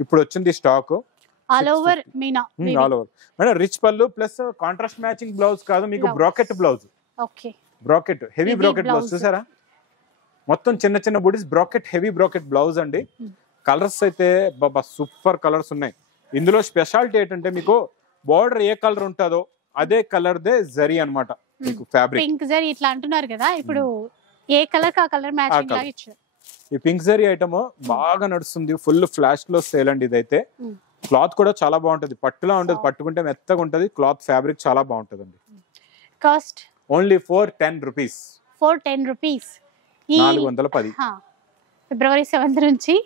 ఇప్పుడు వచ్చింది stock. All over Meena. Madam rich పళ్ళు ప్లస్ కాంట్రాస్ట్ మ్యాచింగ్ బ్లౌజ్ కాదు, మీకు bracket blouse. Okay. Bracket heavy bracket blouse చూసారా? మొత్తం చిన్న buddies bracket heavy bracket blouse అండి. కలర్స్ అయితే బాబా సూపర్ కలర్స్ ఉన్నాయి. ఇందులో స్పెషాలిటీ ఏంటంటే మీకు బోర్డర్ ఏ కలర్ ఉంటుందో అదే కలర్ దే జరీ అన్నమాట. మీకు ఫ్యాబ్రిక్ పింక్ జరీ ఇట్లా అంటున్నారు కదా, ఇప్పుడు ఏ కలర్ కా కలర్ మ్యాచింగ్ లాగా ఇచ్చారు. ఈ పింక్ జరీ ఐటమ్ బాగా నడుస్తుంది. ఫుల్ ఫ్లాష్ లో సేల్ అండి ఇదైతే. క్లాత్ కూడా చాలా బాగుంటది. పట్టులా ఉండదు, పట్టుకుంటే మెత్తగా ఉంటది. క్లాత్ ఫ్యాబ్రిక్ చాలా బాగుంటది అండి. Cost only 410 rupees. 410 రూపీస్. 410. ఫిబ్రవరి 7 నుంచి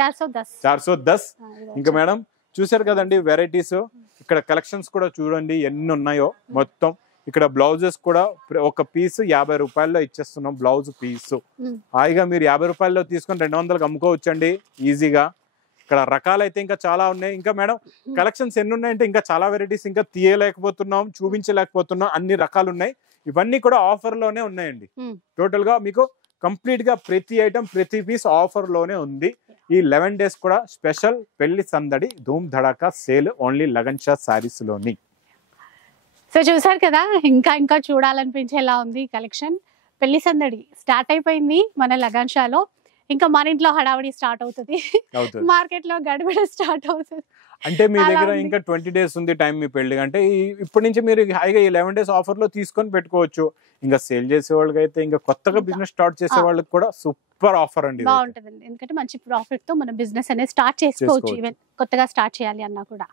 410. ఇంకా మేడం చూసారు కదండి వెరైటీస్. ఇక్కడ కలెక్షన్స్ కూడా చూడండి ఎన్ని ఉన్నాయో మొత్తం. ఇక్కడ బ్లౌజెస్ కూడా ఒక పీస్ 50 రూపాయల్లో ఇచ్చేస్తున్నాం. బ్లౌజ్ పీస్ హాయిగా మీరు 50 రూపాయల్లో తీసుకొని 200కి అమ్ముకోవచ్చండి ఈజీగా. ఇక్కడ రకాలు అయితే ఇంకా చాలా ఉన్నాయి. ఇంకా మేడం కలెక్షన్స్ ఎన్ని ఉన్నాయంటే ఇంకా చాలా వెరైటీస్ ఇంకా తీయలేకపోతున్నాం, చూపించలేకపోతున్నాం. అన్ని రకాలు ఉన్నాయి. ఇవన్నీ కూడా ఆఫర్ లోనే ఉన్నాయండి. టోటల్ గా మీకు కంప్లీట్ గా ప్రతి ఐటమ్ ప్రతి పీస్ ఆఫర్ లోనే ఉంది. ఈ 11 days కూడా స్పెషల్ పెళ్లి సందడి ధూమ్ ధడాకా సేల్ ఓన్లీ లగన్ షా సారీస్ లోని. సో చూసారు కదా, ఇంకా చూడాలనిపించేలా ఉంది కలెక్షన్. పెళ్లి సందడి స్టార్ట్ అయిపోయింది మన లగన్ షాలో. ఇంకా మన ఇంట్లో హడావడి స్టార్ట్ అవుతుంది, మార్కెట్ లో గడబడ స్టార్ట్ అవుతుంది. అంటే మీ దగ్గర ఇంకా 20 days ఉంది టైం మీ పెళ్లి అంటే ఇప్పటి నుంచి మీరు హాయిగా ఈ 11 days ఆఫర్ లో తీసుకొని పెట్టుకోవచ్చు. ఇంకా సేల్ చేసే వాళ్ళకి అయితే ఇంకా కొత్తగా బిజినెస్ స్టార్ట్ చేసే వాళ్ళకి కూడా సూపర్ ఆఫర్ అండి. బాగుంటుంది ఎందుకంటే మంచి ప్రాఫిట్ తో మన బిజినెస్ అనేది స్టార్ట్ చేసుకోవచ్చు. ఈవెన్ కొత్తగా స్టార్ట్ చేయాలి అన్నా కూడా.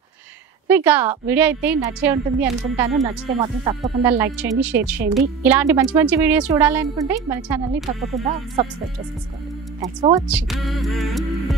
ఇక వీడియో అయితే నచ్చే ఉంటుంది అనుకుంటాను. నచ్చితే మాత్రం తప్పకుండా లైక్ చేయండి, షేర్ చేయండి. ఇలాంటి మంచి వీడియోస్ చూడాలనుకుంటే మన ఛానల్ని తప్పకుండా సబ్స్క్రైబ్ చేసేసుకోండి. Thanks for watching.